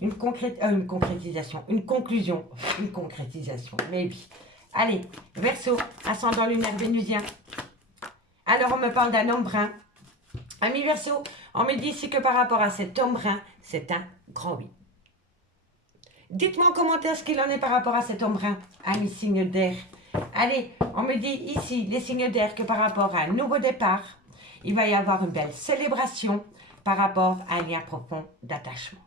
Une concrétisation, une conclusion, une concrétisation, maybe. Allez, Verseau, ascendant, lunaire, vénusien. Alors, on me parle d'un homme brun. Ami Verseau, on me dit ici que par rapport à cet homme brun, c'est un grand oui. Dites-moi en commentaire ce qu'il en est par rapport à cet homme brun, ami signe d'air. Allez, on me dit ici, les signes d'air, que par rapport à un nouveau départ, il va y avoir une belle célébration par rapport à un lien profond d'attachement.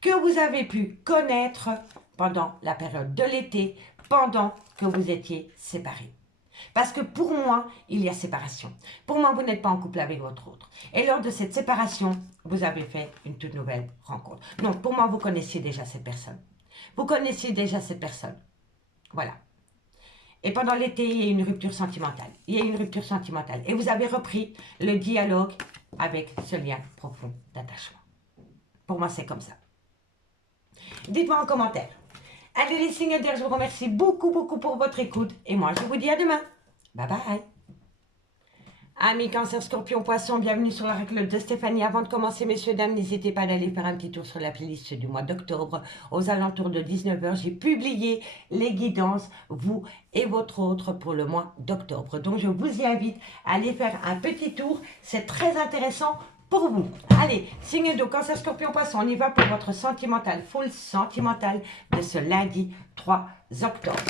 Que vous avez pu connaître pendant la période de l'été, pendant que vous étiez séparés. Parce que pour moi, il y a séparation. Pour moi, vous n'êtes pas en couple avec votre autre. Et lors de cette séparation, vous avez fait une toute nouvelle rencontre. Donc, pour moi, vous connaissiez déjà cette personne. Vous connaissiez déjà cette personne. Voilà. Et pendant l'été, il y a une rupture sentimentale. Il y a une rupture sentimentale. Et vous avez repris le dialogue avec ce lien profond d'attachement. Pour moi, c'est comme ça. Dites-moi en commentaire. Allez les signes d'air, je vous remercie beaucoup pour votre écoute. Et moi, je vous dis à demain. Bye bye. Amis Cancer, Scorpion, Poisson, bienvenue sur la règle de Stéphanie. Avant de commencer, messieurs, dames, n'hésitez pas d'aller faire un petit tour sur la playlist du mois d'octobre. Aux alentours de 19 h, j'ai publié les guidances, vous et votre autre, pour le mois d'octobre. Donc, je vous y invite à aller faire un petit tour. C'est très intéressant pour vous. Allez, signe d'eau, Cancer, Scorpion, Poisson, on y va pour votre sentimental, full sentimental de ce lundi 3 octobre.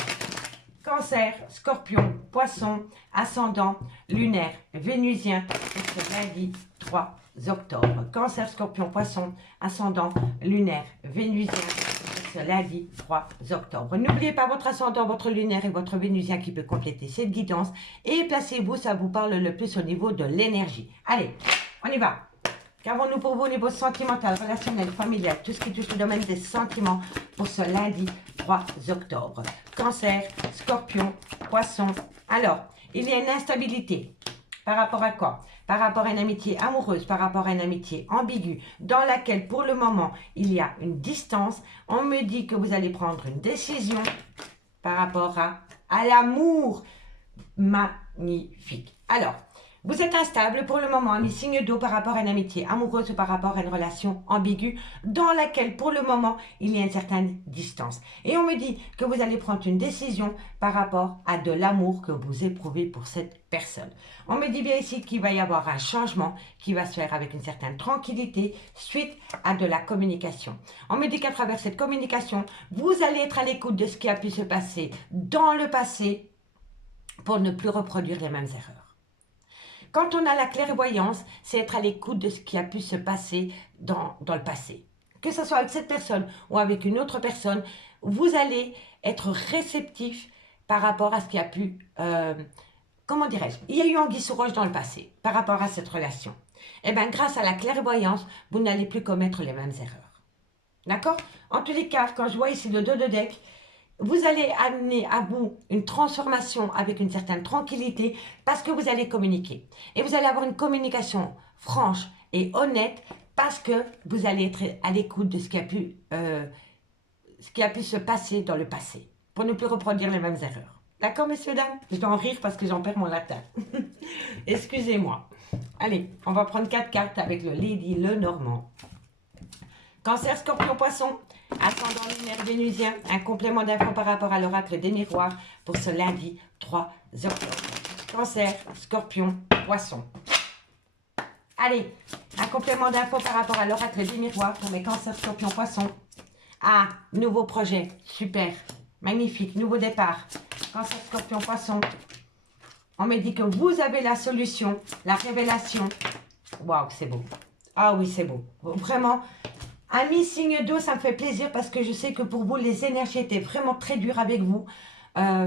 Cancer, Scorpion, Poisson, ascendant, lunaire, vénusien, pour ce lundi 3 octobre. Cancer, Scorpion, Poisson, ascendant, lunaire, vénusien, pour ce lundi 3 octobre. N'oubliez pas votre ascendant, votre lunaire et votre vénusien qui peut compléter cette guidance. Et placez-vous, ça vous parle le plus au niveau de l'énergie. Allez, on y va. Qu'avons-nous pour vous au niveau sentimental, relationnel, familial, tout ce qui touche le domaine des sentiments pour ce lundi 3 octobre. Cancer, Scorpion, Poisson. Alors, il y a une instabilité. Par rapport à quoi? Par rapport à une amitié amoureuse, par rapport à une amitié ambiguë, dans laquelle pour le moment, il y a une distance. On me dit que vous allez prendre une décision par rapport à l'amour magnifique. Alors, vous êtes instable pour le moment, mis signe d'eau par rapport à une amitié amoureuse ou par rapport à une relation ambiguë dans laquelle pour le moment il y a une certaine distance. Et on me dit que vous allez prendre une décision par rapport à de l'amour que vous éprouvez pour cette personne. On me dit bien ici qu'il va y avoir un changement qui va se faire avec une certaine tranquillité suite à de la communication. On me dit qu'à travers cette communication, vous allez être à l'écoute de ce qui a pu se passer dans le passé pour ne plus reproduire les mêmes erreurs. Quand on a la clairvoyance, c'est être à l'écoute de ce qui a pu se passer dans le passé. Que ce soit avec cette personne ou avec une autre personne, vous allez être réceptif par rapport à ce qui a pu... comment dirais-je? Il y a eu anguille sous roche dans le passé par rapport à cette relation. Eh bien, grâce à la clairvoyance, vous n'allez plus commettre les mêmes erreurs. D'accord? En tous les cas, quand je vois ici le 2 de deck, vous allez amener à vous une transformation avec une certaine tranquillité parce que vous allez communiquer. Et vous allez avoir une communication franche et honnête parce que vous allez être à l'écoute de ce qui a pu se passer dans le passé, pour ne plus reproduire les mêmes erreurs. D'accord, messieurs, dames? Je dois en rire parce que j'en perds mon latin. Excusez-moi. Allez, on va prendre 4 cartes avec le Lady Lenormand. Cancer, Scorpion, Poisson, ascendant lunaire vénusien, un complément d'infos par rapport à l'oracle des miroirs pour ce lundi 3 octobre. Cancer, Scorpion, Poisson. Allez, un complément d'infos par rapport à l'oracle des miroirs pour mes cancers, scorpions, poissons. Ah, nouveau projet, super, magnifique, nouveau départ. Cancer, scorpion, poisson. On me dit que vous avez la solution, la révélation. Waouh, c'est beau. Ah oui, c'est beau. Vraiment, amis signe d'eau, ça me fait plaisir parce que je sais que pour vous, les énergies étaient vraiment très dures avec vous.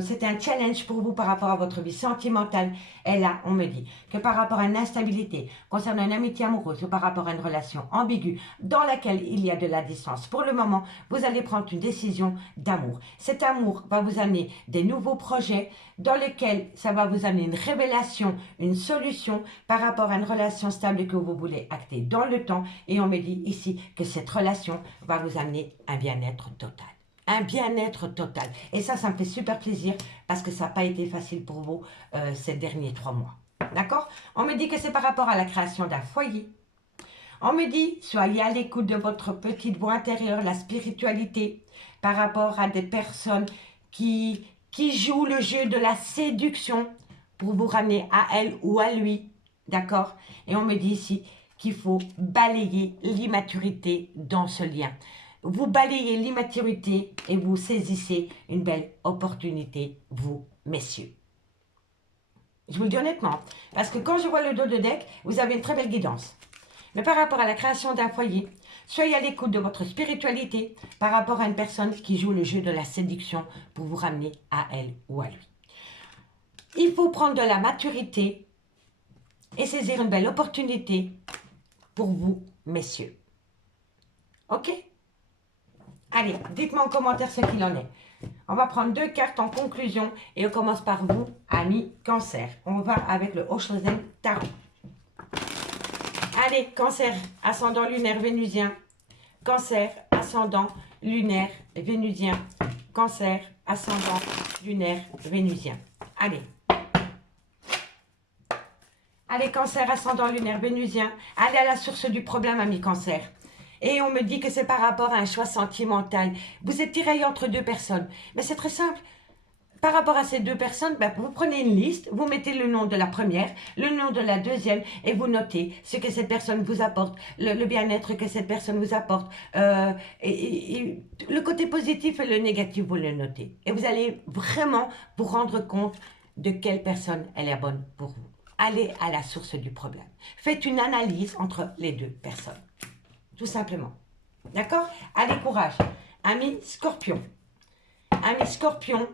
C'était un challenge pour vous par rapport à votre vie sentimentale. Et là, on me dit que par rapport à une instabilité concernant une amitié amoureuse ou par rapport à une relation ambiguë dans laquelle il y a de la distance, pour le moment, vous allez prendre une décision d'amour. Cet amour va vous amener des nouveaux projets dans lesquels ça va vous amener une révélation, une solution par rapport à une relation stable que vous voulez acter dans le temps. Et on me dit ici que cette relation va vous amener un bien-être total. Un bien-être total. Et ça me fait super plaisir parce que ça n'a pas été facile pour vous ces derniers 3 mois. D'accord? On me dit que c'est par rapport à la création d'un foyer. On me dit, soyez à l'écoute de votre petite voix intérieure, la spiritualité, par rapport à des personnes qui jouent le jeu de la séduction pour vous ramener à elle ou à lui. D'accord? Et on me dit ici qu'il faut balayer l'immaturité dans ce lien. Vous balayez l'immaturité et vous saisissez une belle opportunité, vous, messieurs. Je vous le dis honnêtement, parce que quand je vois le dos de deck, vous avez une très belle guidance. Mais par rapport à la création d'un foyer, soyez à l'écoute de votre spiritualité par rapport à une personne qui joue le jeu de la séduction pour vous ramener à elle ou à lui. Il faut prendre de la maturité et saisir une belle opportunité pour vous, messieurs. Ok? Allez, dites-moi en commentaire ce qu'il en est. On va prendre 2 cartes en conclusion et on commence par vous, amis Cancer. On va avec le Oshozen Tarot. Allez, Cancer, ascendant lunaire vénusien. Cancer, ascendant lunaire vénusien. Cancer, ascendant lunaire vénusien. Allez. Allez, Cancer, ascendant lunaire vénusien. Allez à la source du problème, amis Cancer. Et on me dit que c'est par rapport à un choix sentimental. Vous êtes tiraillé entre 2 personnes. Mais c'est très simple. Par rapport à ces 2 personnes, vous prenez une liste, vous mettez le nom de la première, le nom de la deuxième, et vous notez ce que cette personne vous apporte, le bien-être que cette personne vous apporte. Et le côté positif et le négatif, vous le notez. Et vous allez vraiment vous rendre compte de quelle personne elle est bonne pour vous. Allez à la source du problème. Faites une analyse entre les 2 personnes. Tout simplement. D'accord? Allez, courage. Amis Scorpion. Amis Scorpion,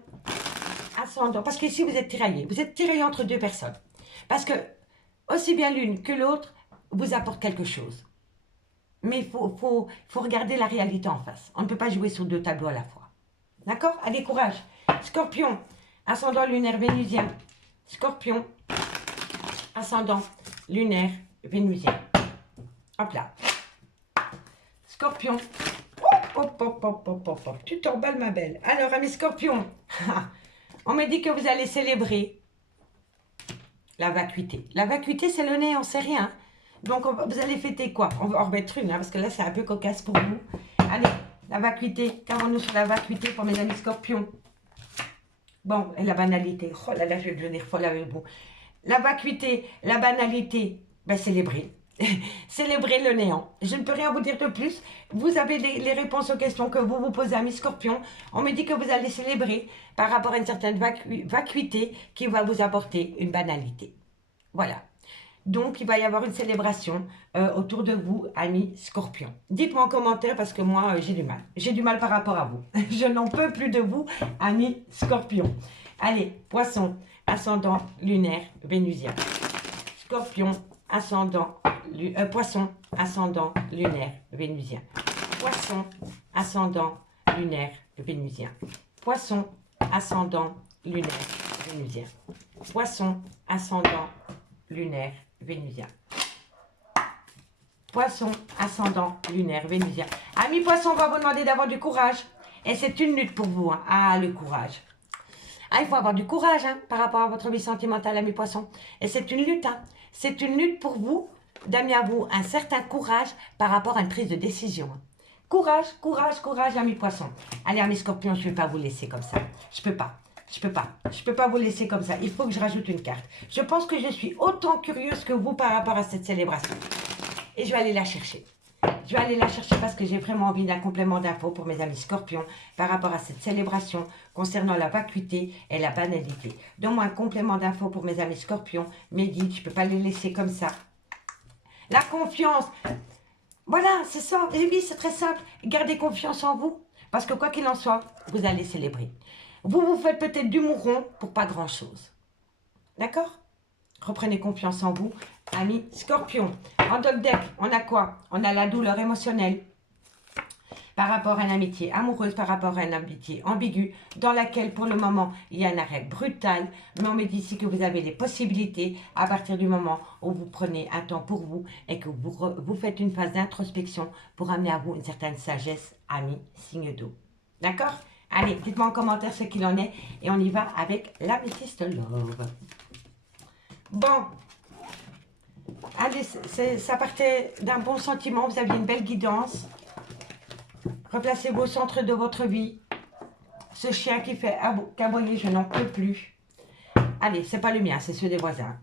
ascendant. Parce qu'ici, vous êtes tiraillé. Vous êtes tiraillé entre 2 personnes. Parce que, aussi bien l'une que l'autre vous apporte quelque chose. Mais il faut regarder la réalité en face. On ne peut pas jouer sur 2 tableaux à la fois. D'accord? Allez, courage. Scorpion, ascendant lunaire vénusien. Scorpion, ascendant lunaire vénusien. Hop là. Scorpion. Hop, hop, hop, hop, hop, hop. Tu t'emballes, ma belle. Alors, amis Scorpion, on me dit que vous allez célébrer la vacuité. La vacuité, c'est le néant, c'est rien. Donc, vous allez fêter quoi? On va en remettre une, hein, parce que là, c'est un peu cocasse pour vous. Allez, la vacuité. Qu'avons-nous sur la vacuité pour mes amis Scorpions? Bon, et la banalité. Oh là là, je vais devenir folle avec vous. La vacuité, la banalité, célébrez. Célébrez le néant. Je ne peux rien vous dire de plus. Vous avez les réponses aux questions que vous vous posez, amis Scorpions. On me dit que vous allez célébrer par rapport à une certaine vacuité qui va vous apporter une banalité. Voilà. Donc, il va y avoir une célébration autour de vous, amis Scorpions. Dites-moi en commentaire parce que moi, j'ai du mal. J'ai du mal par rapport à vous. Je n'en peux plus de vous, amis Scorpions. Allez, Poisson, ascendant lunaire vénusien. Scorpion, ascendant Poisson, ascendant lunaire vénusien. Poisson, ascendant lunaire vénusien. Poisson, ascendant lunaire vénusien. Poisson, ascendant lunaire vénusien. Poisson, ascendant, lunaire, vénusien. Amis Poisson, on va vous demander d'avoir du courage. Et c'est une lutte pour vous. Hein. Ah, le courage. Ah, il faut avoir du courage hein, par rapport à votre vie sentimentale, amis Poisson. Et c'est une lutte. Hein. C'est une lutte pour vous, d'amener à vous un certain courage par rapport à une prise de décision. Courage, courage, courage, amis Poisson. Allez, amis Scorpions, je ne vais pas vous laisser comme ça. Je peux pas. Je peux pas. Je peux pas vous laisser comme ça. Il faut que je rajoute une carte. Je pense que je suis autant curieuse que vous par rapport à cette célébration. Et je vais aller la chercher. Je vais aller la chercher parce que j'ai vraiment envie d'un complément d'infos pour mes amis Scorpions par rapport à cette célébration concernant la vacuité et la banalité. Donne-moi un complément d'infos pour mes amis Scorpions. Mes guides, je ne peux pas les laisser comme ça. La confiance. Voilà, c'est ça. Et oui, c'est très simple. Gardez confiance en vous. Parce que quoi qu'il en soit, vous allez célébrer. Vous vous faites peut-être du mouron pour pas grand-chose. D'accord? Reprenez confiance en vous, amis Scorpions. En dog deck, on a quoi? On a la douleur émotionnelle par rapport à une amitié amoureuse, par rapport à une amitié ambiguë, dans laquelle pour le moment il y a un arrêt brutal, mais on me dit ici que vous avez les possibilités à partir du moment où vous prenez un temps pour vous et que vous faites une phase d'introspection pour amener à vous une certaine sagesse, amis, signe d'eau. D'accord? Allez, dites-moi en commentaire ce qu'il en est et on y va avec l'améthyste love. Bon, allez, ça partait d'un bon sentiment, vous aviez une belle guidance. Replacez-vous au centre de votre vie. Ce chien qui fait aboyer, je n'en peux plus. Allez, c'est pas le mien, c'est ceux des voisins.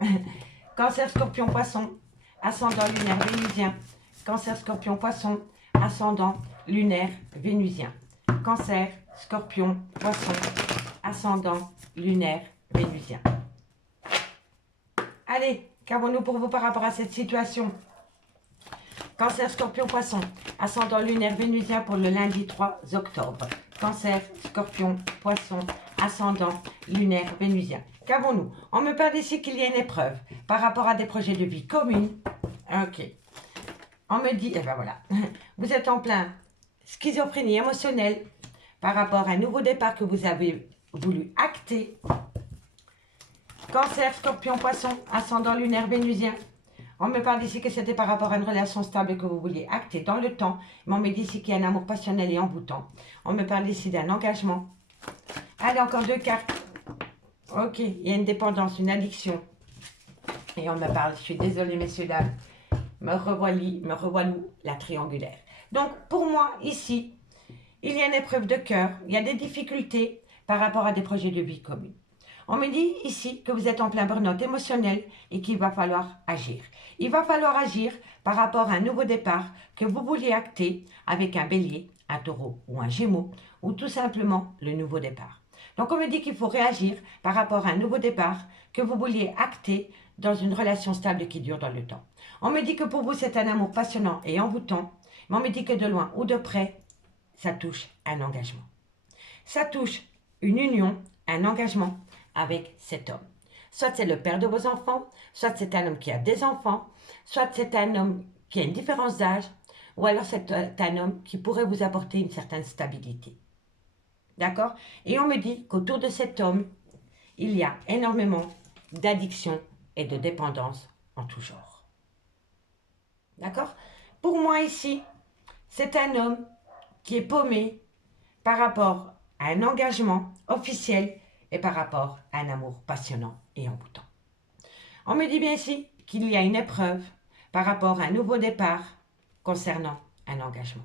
Cancer, Scorpion, Poisson, ascendant lunaire vénusien. Cancer, Scorpion, Poisson, ascendant lunaire vénusien. Cancer, Scorpion, Poisson, ascendant lunaire vénusien. Allez, qu'avons-nous pour vous par rapport à cette situation? Cancer, Scorpion, Poisson, ascendant lunaire vénusien pour le lundi 3 octobre. Cancer, Scorpion, Poisson, ascendant lunaire vénusien. Qu'avons-nous? On me parle ici qu'il y a une épreuve par rapport à des projets de vie communs. Ok. On me dit, et ben voilà, vous êtes en plein schizophrénie émotionnelle par rapport à un nouveau départ que vous avez voulu acter. Cancer, Scorpion, Poisson, ascendant lunaire vénusien. On me parle ici que c'était par rapport à une relation stable que vous vouliez acter dans le temps. Mais on me dit ici qu'il y a un amour passionnel et envoûtant. On me parle ici d'un engagement. Allez, encore deux cartes. Ok, il y a une dépendance, une addiction. Et on me parle, je suis désolée messieurs, dames, me revoilou la triangulaire. Donc, pour moi, ici, il y a une épreuve de cœur, il y a des difficultés par rapport à des projets de vie communs. On me dit ici que vous êtes en plein burn-out émotionnel et qu'il va falloir agir. Il va falloir agir par rapport à un nouveau départ que vous vouliez acter avec un bélier, un taureau ou un gémeau, ou tout simplement le nouveau départ. Donc on me dit qu'il faut réagir par rapport à un nouveau départ que vous vouliez acter dans une relation stable qui dure dans le temps. On me dit que pour vous c'est un amour passionnant et envoûtant, mais on me dit que de loin ou de près, ça touche un engagement. Ça touche une union, un engagement avec cet homme. Soit c'est le père de vos enfants, soit c'est un homme qui a des enfants, soit c'est un homme qui a une différence d'âge, ou alors c'est un homme qui pourrait vous apporter une certaine stabilité. D'accord? Et on me dit qu'autour de cet homme, il y a énormément d'addiction et de dépendance en tout genre. D'accord? Pour moi ici, c'est un homme qui est paumé par rapport à un engagement officiel et par rapport à un amour passionnant et envoûtant. On me dit bien ici qu'il y a une épreuve par rapport à un nouveau départ concernant un engagement.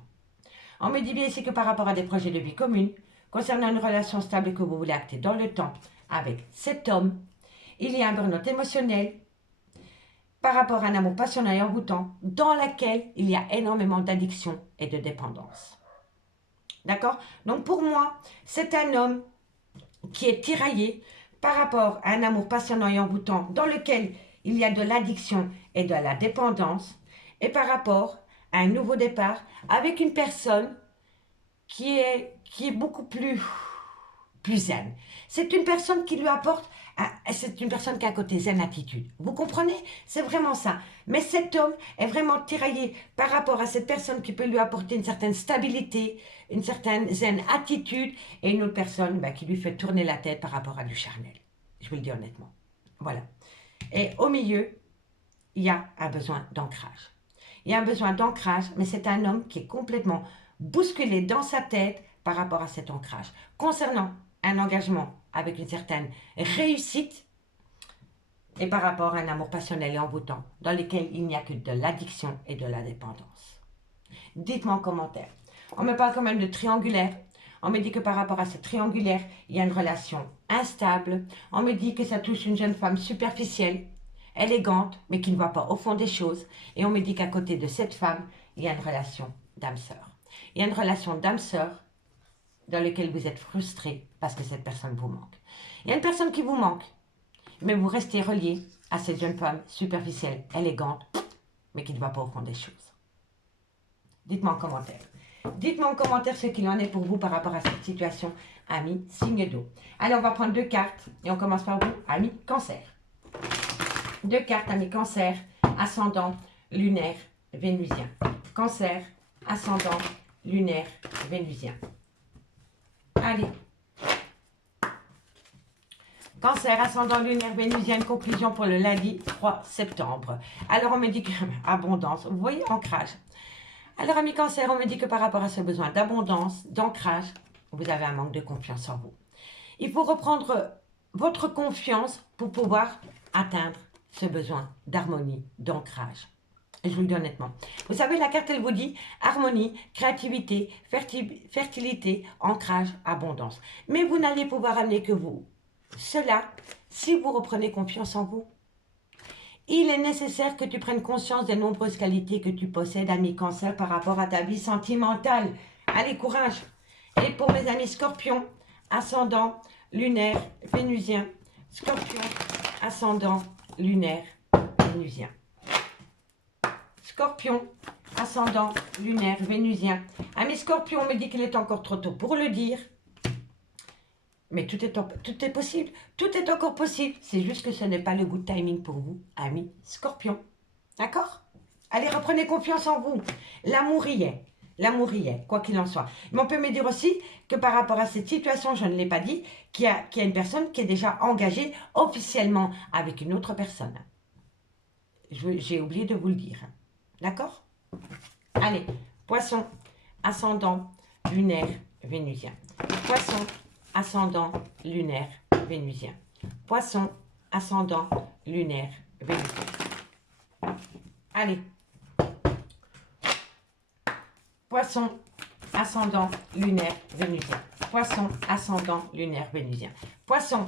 On me dit bien ici que par rapport à des projets de vie communs, concernant une relation stable que vous voulez acter dans le temps avec cet homme, il y a un burn-out émotionnel par rapport à un amour passionnant et envoûtant dans lequel il y a énormément d'addiction et de dépendance. D'accord? Donc pour moi, c'est un homme qui est tiraillé par rapport à un amour passionnant et envoûtant dans lequel il y a de l'addiction et de la dépendance et par rapport à un nouveau départ avec une personne qui est beaucoup plus zen. C'est une personne qui lui apporte, c'est une personne qui a un côté zen attitude. Vous comprenez? C'est vraiment ça. Mais cet homme est vraiment tiraillé par rapport à cette personne qui peut lui apporter une certaine stabilité, une certaine zen attitude et une autre personne qui lui fait tourner la tête par rapport à du charnel. Je vous le dis honnêtement. Voilà. Et au milieu, il y a un besoin d'ancrage. Il il y a un besoin d'ancrage, mais c'est un homme qui est complètement bousculé dans sa tête par rapport à cet ancrage. Concernant un engagement avec une certaine réussite et par rapport à un amour passionnel et envoûtant dans lequel il n'y a que de l'addiction et de la dépendance. Dites-moi en commentaire. On me parle quand même de triangulaire. On me dit que par rapport à ce triangulaire, il y a une relation instable. On me dit que ça touche une jeune femme superficielle, élégante, mais qui ne voit pas au fond des choses. Et on me dit qu'à côté de cette femme, il y a une relation d'âme-sœur. Il y a une relation d'âme-sœur dans laquelle vous êtes frustré parce que cette personne vous manque. Il y a une personne qui vous manque, mais vous restez relié à cette jeune femme superficielle, élégante, mais qui ne voit pas au fond des choses. Dites-moi en commentaire. Dites-moi en commentaire ce qu'il en est pour vous par rapport à cette situation, amis signe d'eau. Allez, on va prendre 2 cartes et on commence par vous, amis cancer. 2 cartes, amis cancer, ascendant, lunaire, vénusien. Cancer, ascendant, lunaire, vénusien. Allez. Cancer, ascendant, lunaire, vénusien, une conclusion pour le lundi 3 septembre. Alors, on me dit que abondance, vous voyez, ancrage. Alors, amis cancer, on me dit que par rapport à ce besoin d'abondance, d'ancrage, vous avez un manque de confiance en vous. Il faut reprendre votre confiance pour pouvoir atteindre ce besoin d'harmonie, d'ancrage. Je vous le dis honnêtement. Vous savez, la carte, elle vous dit harmonie, créativité, fertilité, ancrage, abondance. Mais vous n'allez pouvoir amener que vous. Cela, si vous reprenez confiance en vous. Il est nécessaire que tu prennes conscience des nombreuses qualités que tu possèdes, ami cancer, par rapport à ta vie sentimentale. Allez, courage. Et pour mes amis scorpions, ascendant, lunaire, vénusien. Scorpion, ascendant, lunaire, vénusien. Scorpion, ascendant, lunaire, vénusien. Ami scorpion, on me dit qu'il est encore trop tôt pour le dire. Mais tout est possible, tout est encore possible. C'est juste que ce n'est pas le good timing pour vous, amis scorpions. D'accord? Allez, reprenez confiance en vous. L'amour y est, quoi qu'il en soit. Mais on peut me dire aussi que par rapport à cette situation, je ne l'ai pas dit, qu'il y a une personne qui est déjà engagée officiellement avec une autre personne. J'ai oublié de vous le dire. D'accord? Allez, poisson, ascendant, lunaire, vénusien. Poisson, ascendant, lunaire, vénusien. Poisson, ascendant, lunaire, vénusien. Allez. Poisson, ascendant, lunaire, vénusien. Poisson, ascendant, lunaire, vénusien. Poisson,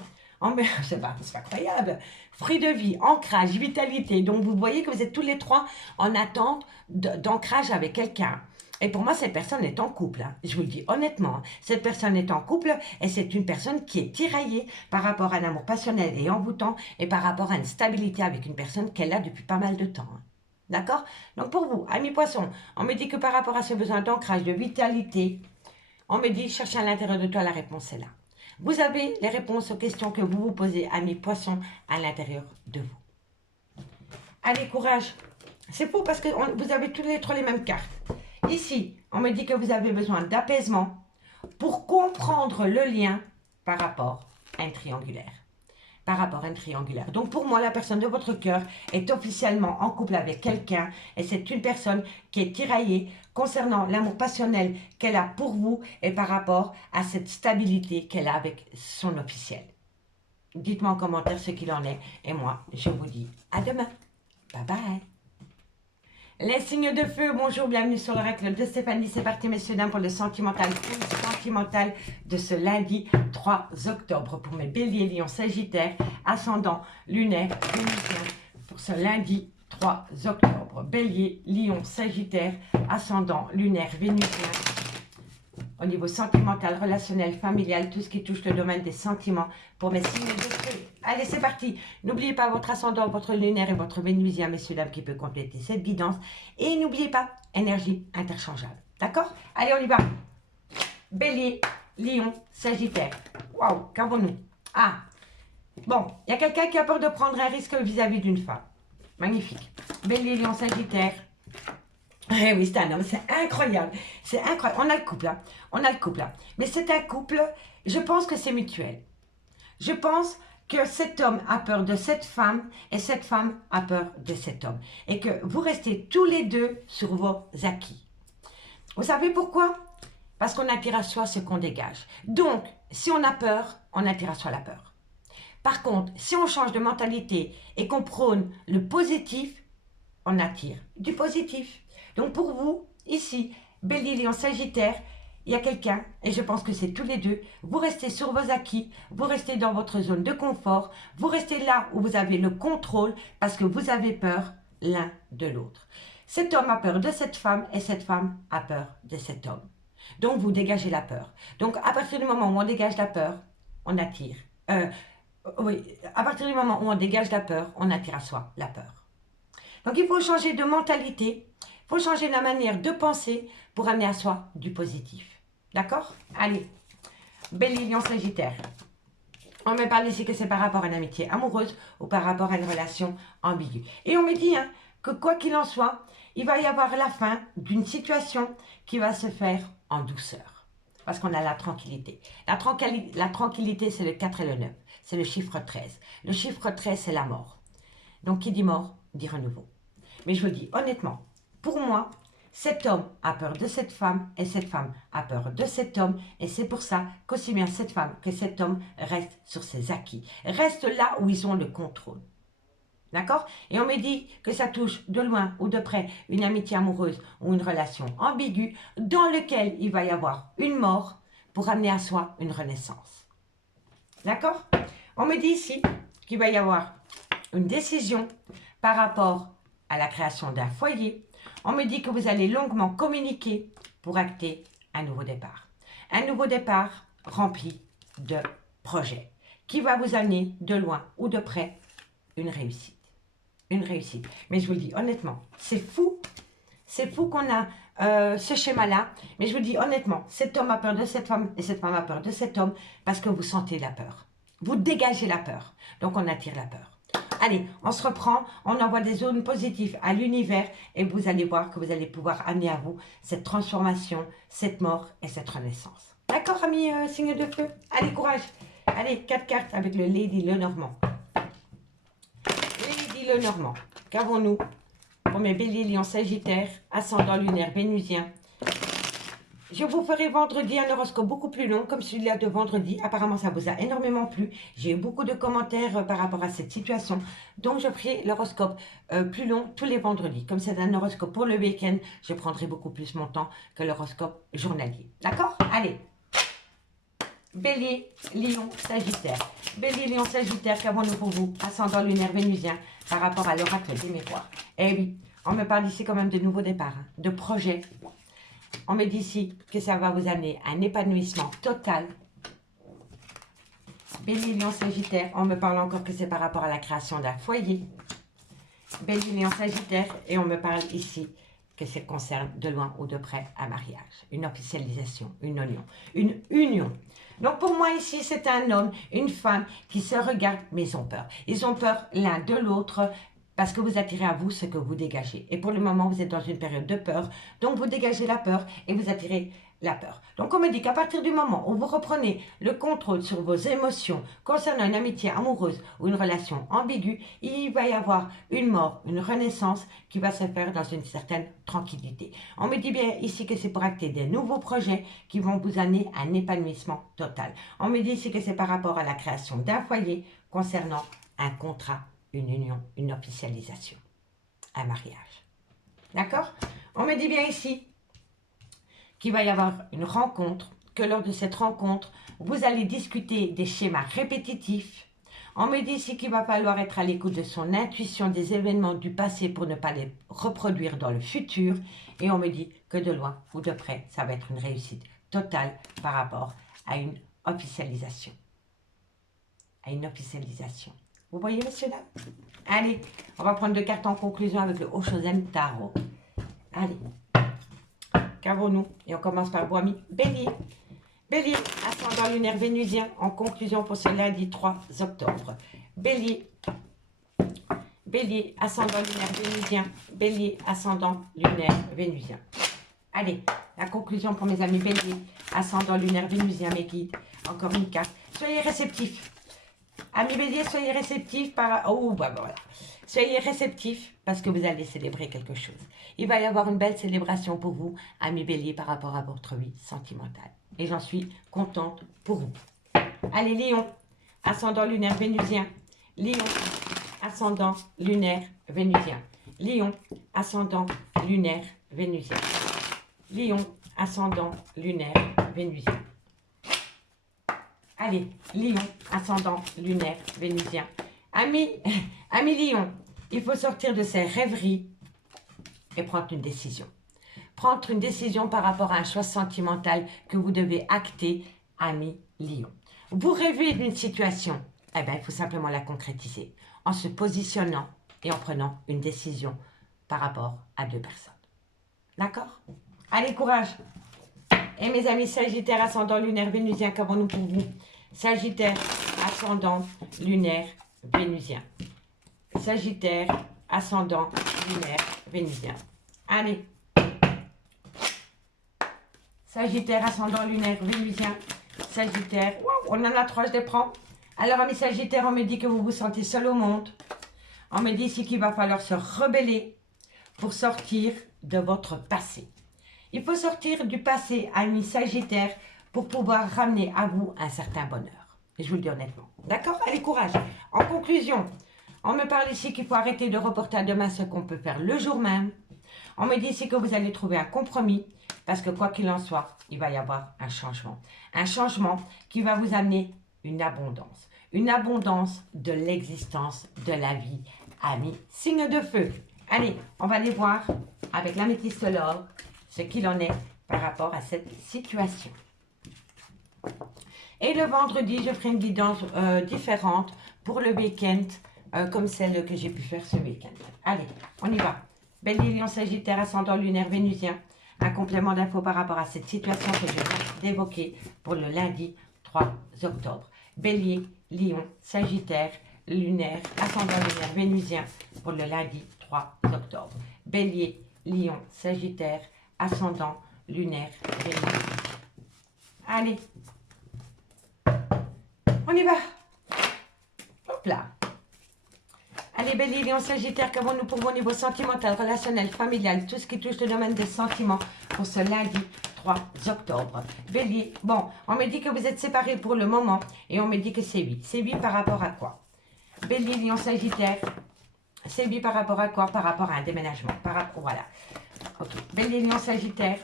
c'est pas incroyable. Fruit de vie, ancrage, vitalité. Donc, vous voyez que vous êtes tous les trois en attente d'ancrage avec quelqu'un. Et pour moi, cette personne est en couple. Hein. Je vous le dis honnêtement. Hein. Cette personne est en couple et c'est une personne qui est tiraillée par rapport à un amour passionnel et envoûtant et par rapport à une stabilité avec une personne qu'elle a depuis pas mal de temps. Hein. D'accord? Donc, pour vous, amis poissons, on me dit que par rapport à ce besoin d'ancrage, de vitalité, on me dit, cherchez à l'intérieur de toi, la réponse est là. Vous avez les réponses aux questions que vous vous posez, amis poissons, à l'intérieur de vous. Allez, courage. C'est fou parce que vous avez tous les trois les mêmes cartes. Ici, on me dit que vous avez besoin d'apaisement pour comprendre le lien par rapport à un triangulaire. Par rapport à un triangulaire. Donc pour moi, la personne de votre cœur est officiellement en couple avec quelqu'un et c'est une personne qui est tiraillée concernant l'amour passionnel qu'elle a pour vous et par rapport à cette stabilité qu'elle a avec son officiel. Dites-moi en commentaire ce qu'il en est et moi, je vous dis à demain. Bye bye. Les signes de feu, bonjour, bienvenue sur l'oracle de Stéphanie. C'est parti, messieurs, dames, pour le sentimental de ce lundi 3 octobre. Pour mes béliers, lions, sagittaires, ascendant, lunaire, vénusien. Pour ce lundi 3 octobre. Bélier, lion, sagittaire, ascendant, lunaire, vénusien. Au niveau sentimental, relationnel, familial, tout ce qui touche le domaine des sentiments pour mes signes de feu. Allez, c'est parti. N'oubliez pas votre ascendant, votre lunaire et votre vénusien, messieurs, dames, qui peut compléter cette guidance. Et n'oubliez pas, énergie interchangeable. D'accord? Allez, on y va. Bélier, lion, sagittaire. Waouh, qu'avons-nous? Ah, bon, il y a quelqu'un qui a peur de prendre un risque vis-à-vis d'une femme. Magnifique. Bélier, lion, sagittaire. Eh oui, c'est un homme, c'est incroyable. C'est incroyable. On a le couple, hein. On a le couple, hein. Mais c'est un couple, je pense que c'est mutuel. Je pense que cet homme a peur de cette femme et cette femme a peur de cet homme. Et que vous restez tous les deux sur vos acquis. Vous savez pourquoi? Parce qu'on attire à soi ce qu'on dégage. Donc, si on a peur, on attire à soi la peur. Par contre, si on change de mentalité et qu'on prône le positif, on attire du positif. Donc pour vous, ici, Bélier, Lion, Sagittaire, il y a quelqu'un, et je pense que c'est tous les deux, vous restez sur vos acquis, vous restez dans votre zone de confort, vous restez là où vous avez le contrôle parce que vous avez peur l'un de l'autre. Cet homme a peur de cette femme et cette femme a peur de cet homme. Donc vous dégagez la peur. Donc à partir du moment où on dégage la peur, on attire. Oui, à partir du moment où on dégage la peur, on attire à soi la peur. Donc il faut changer de mentalité, il faut changer la manière de penser pour amener à soi du positif. D'accord? Allez, Bélier, Lion, Sagittaire. On me parle ici que c'est par rapport à une amitié amoureuse ou par rapport à une relation ambiguë. Et on me dit que quoi qu'il en soit, il va y avoir la fin d'une situation qui va se faire en douceur. Parce qu'on a la tranquillité. La tranquillité, c'est le 4 et le 9. C'est le chiffre 13. Le chiffre 13, c'est la mort. Donc, qui dit mort, dit renouveau. Mais je vous dis, honnêtement, pour moi, cet homme a peur de cette femme et cette femme a peur de cet homme. Et c'est pour ça qu'aussi bien cette femme que cet homme reste sur ses acquis. Reste là où ils ont le contrôle. D'accord? Et on me dit que ça touche de loin ou de près une amitié amoureuse ou une relation ambiguë dans laquelle il va y avoir une mort pour amener à soi une renaissance. D'accord? On me dit ici qu'il va y avoir une décision par rapport à la création d'un foyer. On me dit que vous allez longuement communiquer pour acter un nouveau départ. Un nouveau départ rempli de projets qui va vous amener de loin ou de près une réussite. Une réussite. Mais je vous le dis honnêtement, c'est fou qu'on a ce schéma-là. Mais je vous le dis honnêtement, cet homme a peur de cette femme et cette femme a peur de cet homme parce que vous sentez la peur. Vous dégagez la peur. Donc on attire la peur. Allez, on se reprend, on envoie des zones positives à l'univers et vous allez voir que vous allez pouvoir amener à vous cette transformation, cette mort et cette renaissance. D'accord, amis signes de feu? Allez, courage. Allez, 4 cartes avec le Lady Lenormand. Lenormand. Qu'avons-nous pour mes Béliers, Lion, Sagittaire, ascendant lunaire vénusien? Je vous ferai vendredi un horoscope beaucoup plus long, comme celui-là de vendredi. Apparemment, ça vous a énormément plu. J'ai eu beaucoup de commentaires par rapport à cette situation. Donc, je ferai l'horoscope plus long tous les vendredis. Comme c'est un horoscope pour le week-end, je prendrai beaucoup plus mon temps que l'horoscope journalier. D'accord? Allez. Bélier, Lion, Sagittaire. Bélier, Lion, Sagittaire, qu'avons-nous pour vous? Ascendant lunaire vénusien par rapport à l'oracle des miroirs. Eh oui, on me parle ici quand même de nouveaux départs, de projets. On me dit ici que ça va vous amener un épanouissement total. Bélier, Lion, Sagittaire, on me parle encore que c'est par rapport à la création d'un foyer. Bélier, Lion, Sagittaire, et on me parle ici que ça concerne de loin ou de près un mariage, une officialisation, une union. Donc pour moi ici, c'est un homme, une femme qui se regardent, mais ils ont peur. Ils ont peur l'un de l'autre parce que vous attirez à vous ce que vous dégagez. Et pour le moment, vous êtes dans une période de peur, donc vous dégagez la peur et vous attirez la peur. Donc on me dit qu'à partir du moment où vous reprenez le contrôle sur vos émotions concernant une amitié amoureuse ou une relation ambiguë, il va y avoir une mort, une renaissance qui va se faire dans une certaine tranquillité. On me dit bien ici que c'est pour acter des nouveaux projets qui vont vous amener un épanouissement total. On me dit ici que c'est par rapport à la création d'un foyer concernant un contrat, une union, une officialisation, un mariage. D'accord? On me dit bien ici qu'il va y avoir une rencontre, que lors de cette rencontre, vous allez discuter des schémas répétitifs. On me dit ici qu'il va falloir être à l'écoute de son intuition des événements du passé pour ne pas les reproduire dans le futur. Et on me dit que de loin ou de près, ça va être une réussite totale par rapport à une officialisation. À une officialisation. Vous voyez, messieurs, là? Allez, on va prendre 2 cartes en conclusion avec le Oshozen Tarot. Allez. Qu'avons-nous? Et on commence par vos amis Bélier. Bélier, ascendant lunaire vénusien, en conclusion pour ce lundi 3 octobre. Bélier. Bélier, ascendant lunaire vénusien. Bélier, ascendant lunaire vénusien. Allez, la conclusion pour mes amis Bélier, ascendant lunaire vénusien, mes guides. Encore une carte. Soyez réceptifs. Amis Bélier, soyez réceptifs voilà. Soyez réceptifs parce que vous allez célébrer quelque chose. Il va y avoir une belle célébration pour vous, amis Bélier, par rapport à votre vie sentimentale. Et j'en suis contente pour vous. Allez, Lion, ascendant lunaire vénusien. Lion, ascendant lunaire vénusien. Lion, ascendant lunaire vénusien. Lion, ascendant lunaire vénusien. Allez, Lion, ascendant lunaire vénusien. Ami Lion, il faut sortir de ces rêveries et prendre une décision. Prendre une décision par rapport à un choix sentimental que vous devez acter, ami Lion. Vous rêvez d'une situation, eh bien, il faut simplement la concrétiser en se positionnant et en prenant une décision par rapport à deux personnes. D'accord? Allez, courage! Et mes amis Sagittaire, ascendant lunaire vénusien, qu'avons-nous pour vous? Sagittaire, ascendant lunaire vénusien. Sagittaire, ascendant lunaire vénusien. Allez. Sagittaire, ascendant lunaire vénusien. Sagittaire, wow, on en a 3, je les prends. Alors, amis Sagittaire, on me dit que vous vous sentez seul au monde. On me dit ici qu'il va falloir se rebeller pour sortir de votre passé. Il faut sortir du passé, amis Sagittaire, pour pouvoir ramener à vous un certain bonheur. Et je vous le dis honnêtement. D'accord? Allez, courage. En conclusion, on me parle ici qu'il faut arrêter de reporter à demain ce qu'on peut faire le jour même. On me dit ici que vous allez trouver un compromis, parce que quoi qu'il en soit, il va y avoir un changement. Un changement qui va vous amener une abondance. Une abondance de l'existence, de la vie, amis. Signe de feu. Allez, on va aller voir avec l'améthyste l'or ce qu'il en est par rapport à cette situation. Et le vendredi, je ferai une guidance différente pour le week-end, comme celle que j'ai pu faire ce week-end. Allez, on y va. Bélier, Lion, Sagittaire, ascendant lunaire vénusien. Un complément d'infos par rapport à cette situation que je viens d'évoquer pour le lundi 3 octobre. Bélier, Lion, Sagittaire, lunaire, ascendant lunaire vénusien pour le lundi 3 octobre. Bélier, Lion, Sagittaire, ascendant lunaire vénusien. Allez, on y va. Hop là. Allez, Bélier, Lion, Sagittaire, qu'avons-nous pour vos niveaux sentimental, relationnel, familial, tout ce qui touche le domaine des sentiments pour ce lundi 3 octobre. Bélier, bon, on me dit que vous êtes séparés pour le moment et on me dit que c'est oui. C'est oui par rapport à quoi? Bélier, Lion, Sagittaire, c'est oui par rapport à quoi? Par rapport à un déménagement. Voilà. Ok. Bélier, Lion, Sagittaire.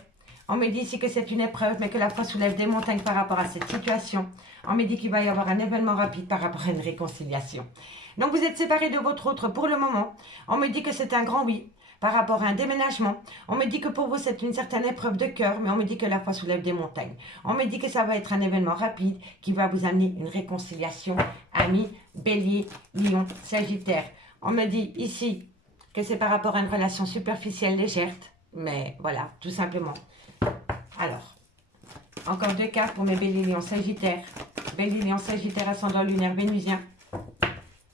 On me dit ici que c'est une épreuve, mais que la foi soulève des montagnes par rapport à cette situation. On me dit qu'il va y avoir un événement rapide par rapport à une réconciliation. Donc, vous êtes séparés de votre autre pour le moment. On me dit que c'est un grand oui par rapport à un déménagement. On me dit que pour vous, c'est une certaine épreuve de cœur, mais on me dit que la foi soulève des montagnes. On me dit que ça va être un événement rapide qui va vous amener une réconciliation. Amis, Bélier, Lion, Sagittaire. On me dit ici que c'est par rapport à une relation superficielle légère, mais voilà, tout simplement. Alors, encore 2 cartes pour mes Bélier, Lion, Sagittaire. Bélier, Lion, Sagittaire, ascendant lunaire vénusien.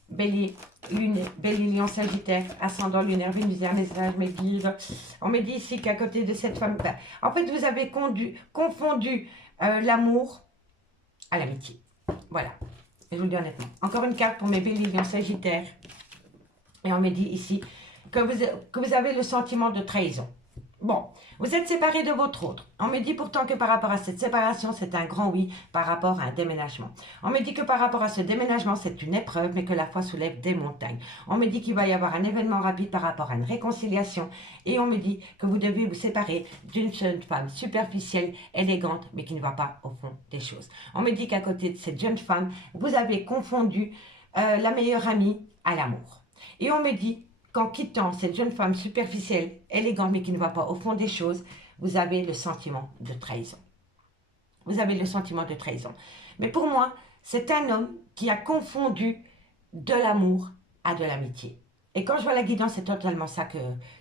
Bélier, Lion, Sagittaire, ascendant lunaire vénusien, message, mes guides. On me dit ici qu'à côté de cette femme, en fait, vous avez confondu l'amour à l'amitié. Voilà, je vous le dis honnêtement. Encore une carte pour mes Bélier, Lion, Sagittaire. Et on me dit ici que vous avez le sentiment de trahison. Bon, vous êtes séparés de votre autre. On me dit pourtant que par rapport à cette séparation, c'est un grand oui par rapport à un déménagement. On me dit que par rapport à ce déménagement, c'est une épreuve, mais que la foi soulève des montagnes. On me dit qu'il va y avoir un événement rapide par rapport à une réconciliation. Et on me dit que vous devez vous séparer d'une jeune femme superficielle, élégante, mais qui ne va pas au fond des choses. On me dit qu'à côté de cette jeune femme, vous avez confondu la meilleure amie à l'amour. Et on me dit qu'en quittant cette jeune femme superficielle, élégante, mais qui ne va pas au fond des choses, vous avez le sentiment de trahison. Vous avez le sentiment de trahison. Mais pour moi, c'est un homme qui a confondu de l'amour à de l'amitié. Et quand je vois la guidance, c'est totalement ça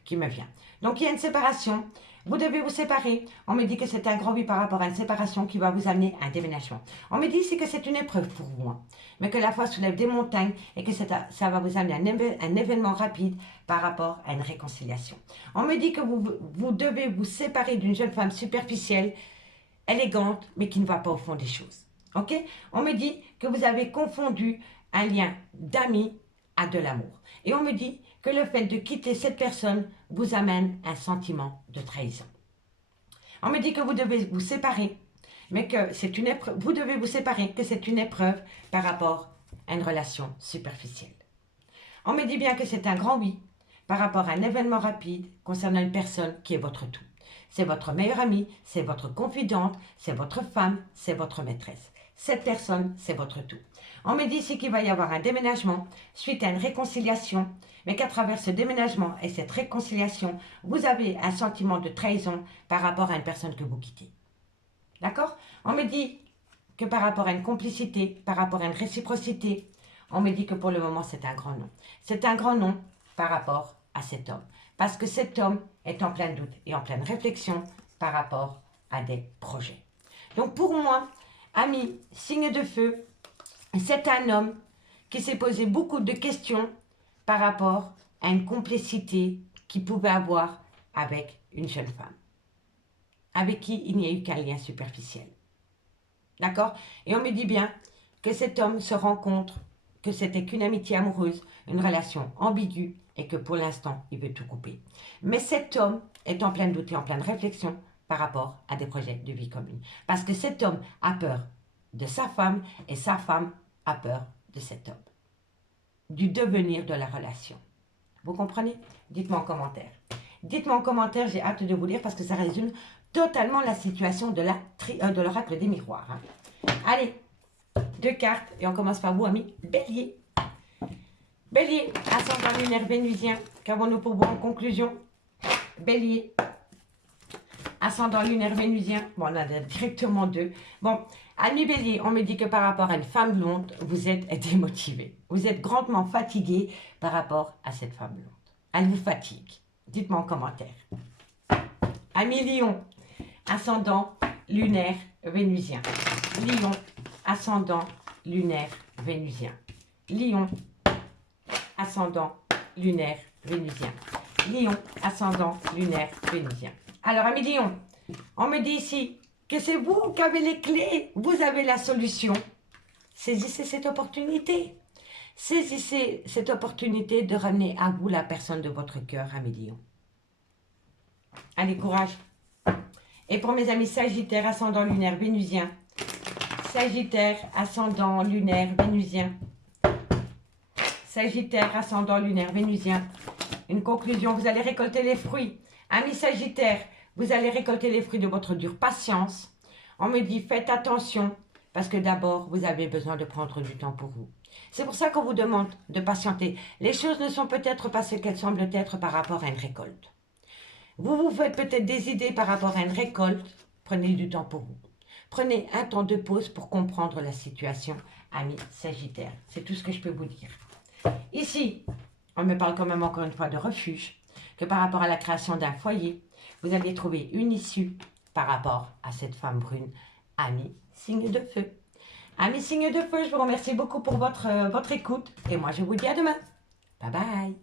qui me vient. Donc, il y a une séparation. Vous devez vous séparer. On me dit que c'est un grand oui par rapport à une séparation qui va vous amener à un déménagement. On me dit ici que c'est une épreuve pour vous, mais que la foi soulève des montagnes et que ça va vous amener à un événement rapide par rapport à une réconciliation. On me dit que vous devez vous séparer d'une jeune femme superficielle, élégante, mais qui ne va pas au fond des choses. Ok? On me dit que vous avez confondu un lien d'amis à de l'amour. Et on me dit que le fait de quitter cette personne vous amène un sentiment de trahison. On me dit que vous devez vous séparer, mais que c'est une épreuve, vous devez vous séparer, que c'est une épreuve par rapport à une relation superficielle. On me dit bien que c'est un grand oui par rapport à un événement rapide concernant une personne qui est votre tout. C'est votre meilleure amie, c'est votre confidente, c'est votre femme, c'est votre maîtresse. Cette personne, c'est votre tout. On me dit ici qu'il va y avoir un déménagement suite à une réconciliation, mais qu'à travers ce déménagement et cette réconciliation, vous avez un sentiment de trahison par rapport à une personne que vous quittez. D'accord? On me dit que par rapport à une complicité, par rapport à une réciprocité, on me dit que pour le moment, c'est un grand non. C'est un grand non par rapport à cet homme. Parce que cet homme est en plein doute et en pleine réflexion par rapport à des projets. Donc pour moi, ami, signe de feu, c'est un homme qui s'est posé beaucoup de questions par rapport à une complicité qu'il pouvait avoir avec une jeune femme, avec qui il n'y a eu qu'un lien superficiel. D'accord? Et on me dit bien que cet homme se rend compte que c'était qu'une amitié amoureuse, une relation ambiguë, et que pour l'instant, il veut tout couper. Mais cet homme est en plein doute et en pleine réflexion par rapport à des projets de vie commune. Parce que cet homme a peur de sa femme et sa femme a peur de cet homme. Du devenir de la relation. Vous comprenez? Dites-moi en commentaire. Dites-moi en commentaire, j'ai hâte de vous lire parce que ça résume totalement la situation de l'oracle des miroirs. Hein. Allez, 2 cartes et on commence par vous, amis. Bélier. Bélier, ascendant lunaire vénusien. Qu'avons-nous pour vous en conclusion? Bélier, ascendant lunaire vénusien. Bon, on a directement 2. Bon, ami Bélier, on me dit que par rapport à une femme blonde, vous êtes démotivé. Vous êtes grandement fatigué par rapport à cette femme blonde. Elle vous fatigue. Dites-moi en commentaire. Ami Lion, ascendant lunaire vénusien. Lion, ascendant lunaire vénusien. Lion, ascendant lunaire vénusien. Lion, ascendant lunaire vénusien. Alors, ami Lion, on me dit ici que c'est vous qui avez les clés, vous avez la solution. Saisissez cette opportunité. Saisissez cette opportunité de ramener à vous la personne de votre cœur, ami Lion. Allez, courage. Et pour mes amis Sagittaire, ascendant lunaire vénusien. Sagittaire, ascendant lunaire vénusien. Sagittaire, ascendant lunaire vénusien. Une conclusion, vous allez récolter les fruits. Amis Sagittaire, vous allez récolter les fruits de votre dure patience. On me dit, faites attention, parce que d'abord, vous avez besoin de prendre du temps pour vous. C'est pour ça qu'on vous demande de patienter. Les choses ne sont peut-être pas ce qu'elles semblent être par rapport à une récolte. Vous vous faites peut-être des idées par rapport à une récolte. Prenez du temps pour vous. Prenez un temps de pause pour comprendre la situation, amis Sagittaire. C'est tout ce que je peux vous dire. Ici, on me parle quand même encore une fois de refuge, que par rapport à la création d'un foyer, vous allez trouver une issue par rapport à cette femme brune, ami signe de feu. Amis signe de feu, je vous remercie beaucoup pour votre écoute et moi je vous dis à demain. Bye bye.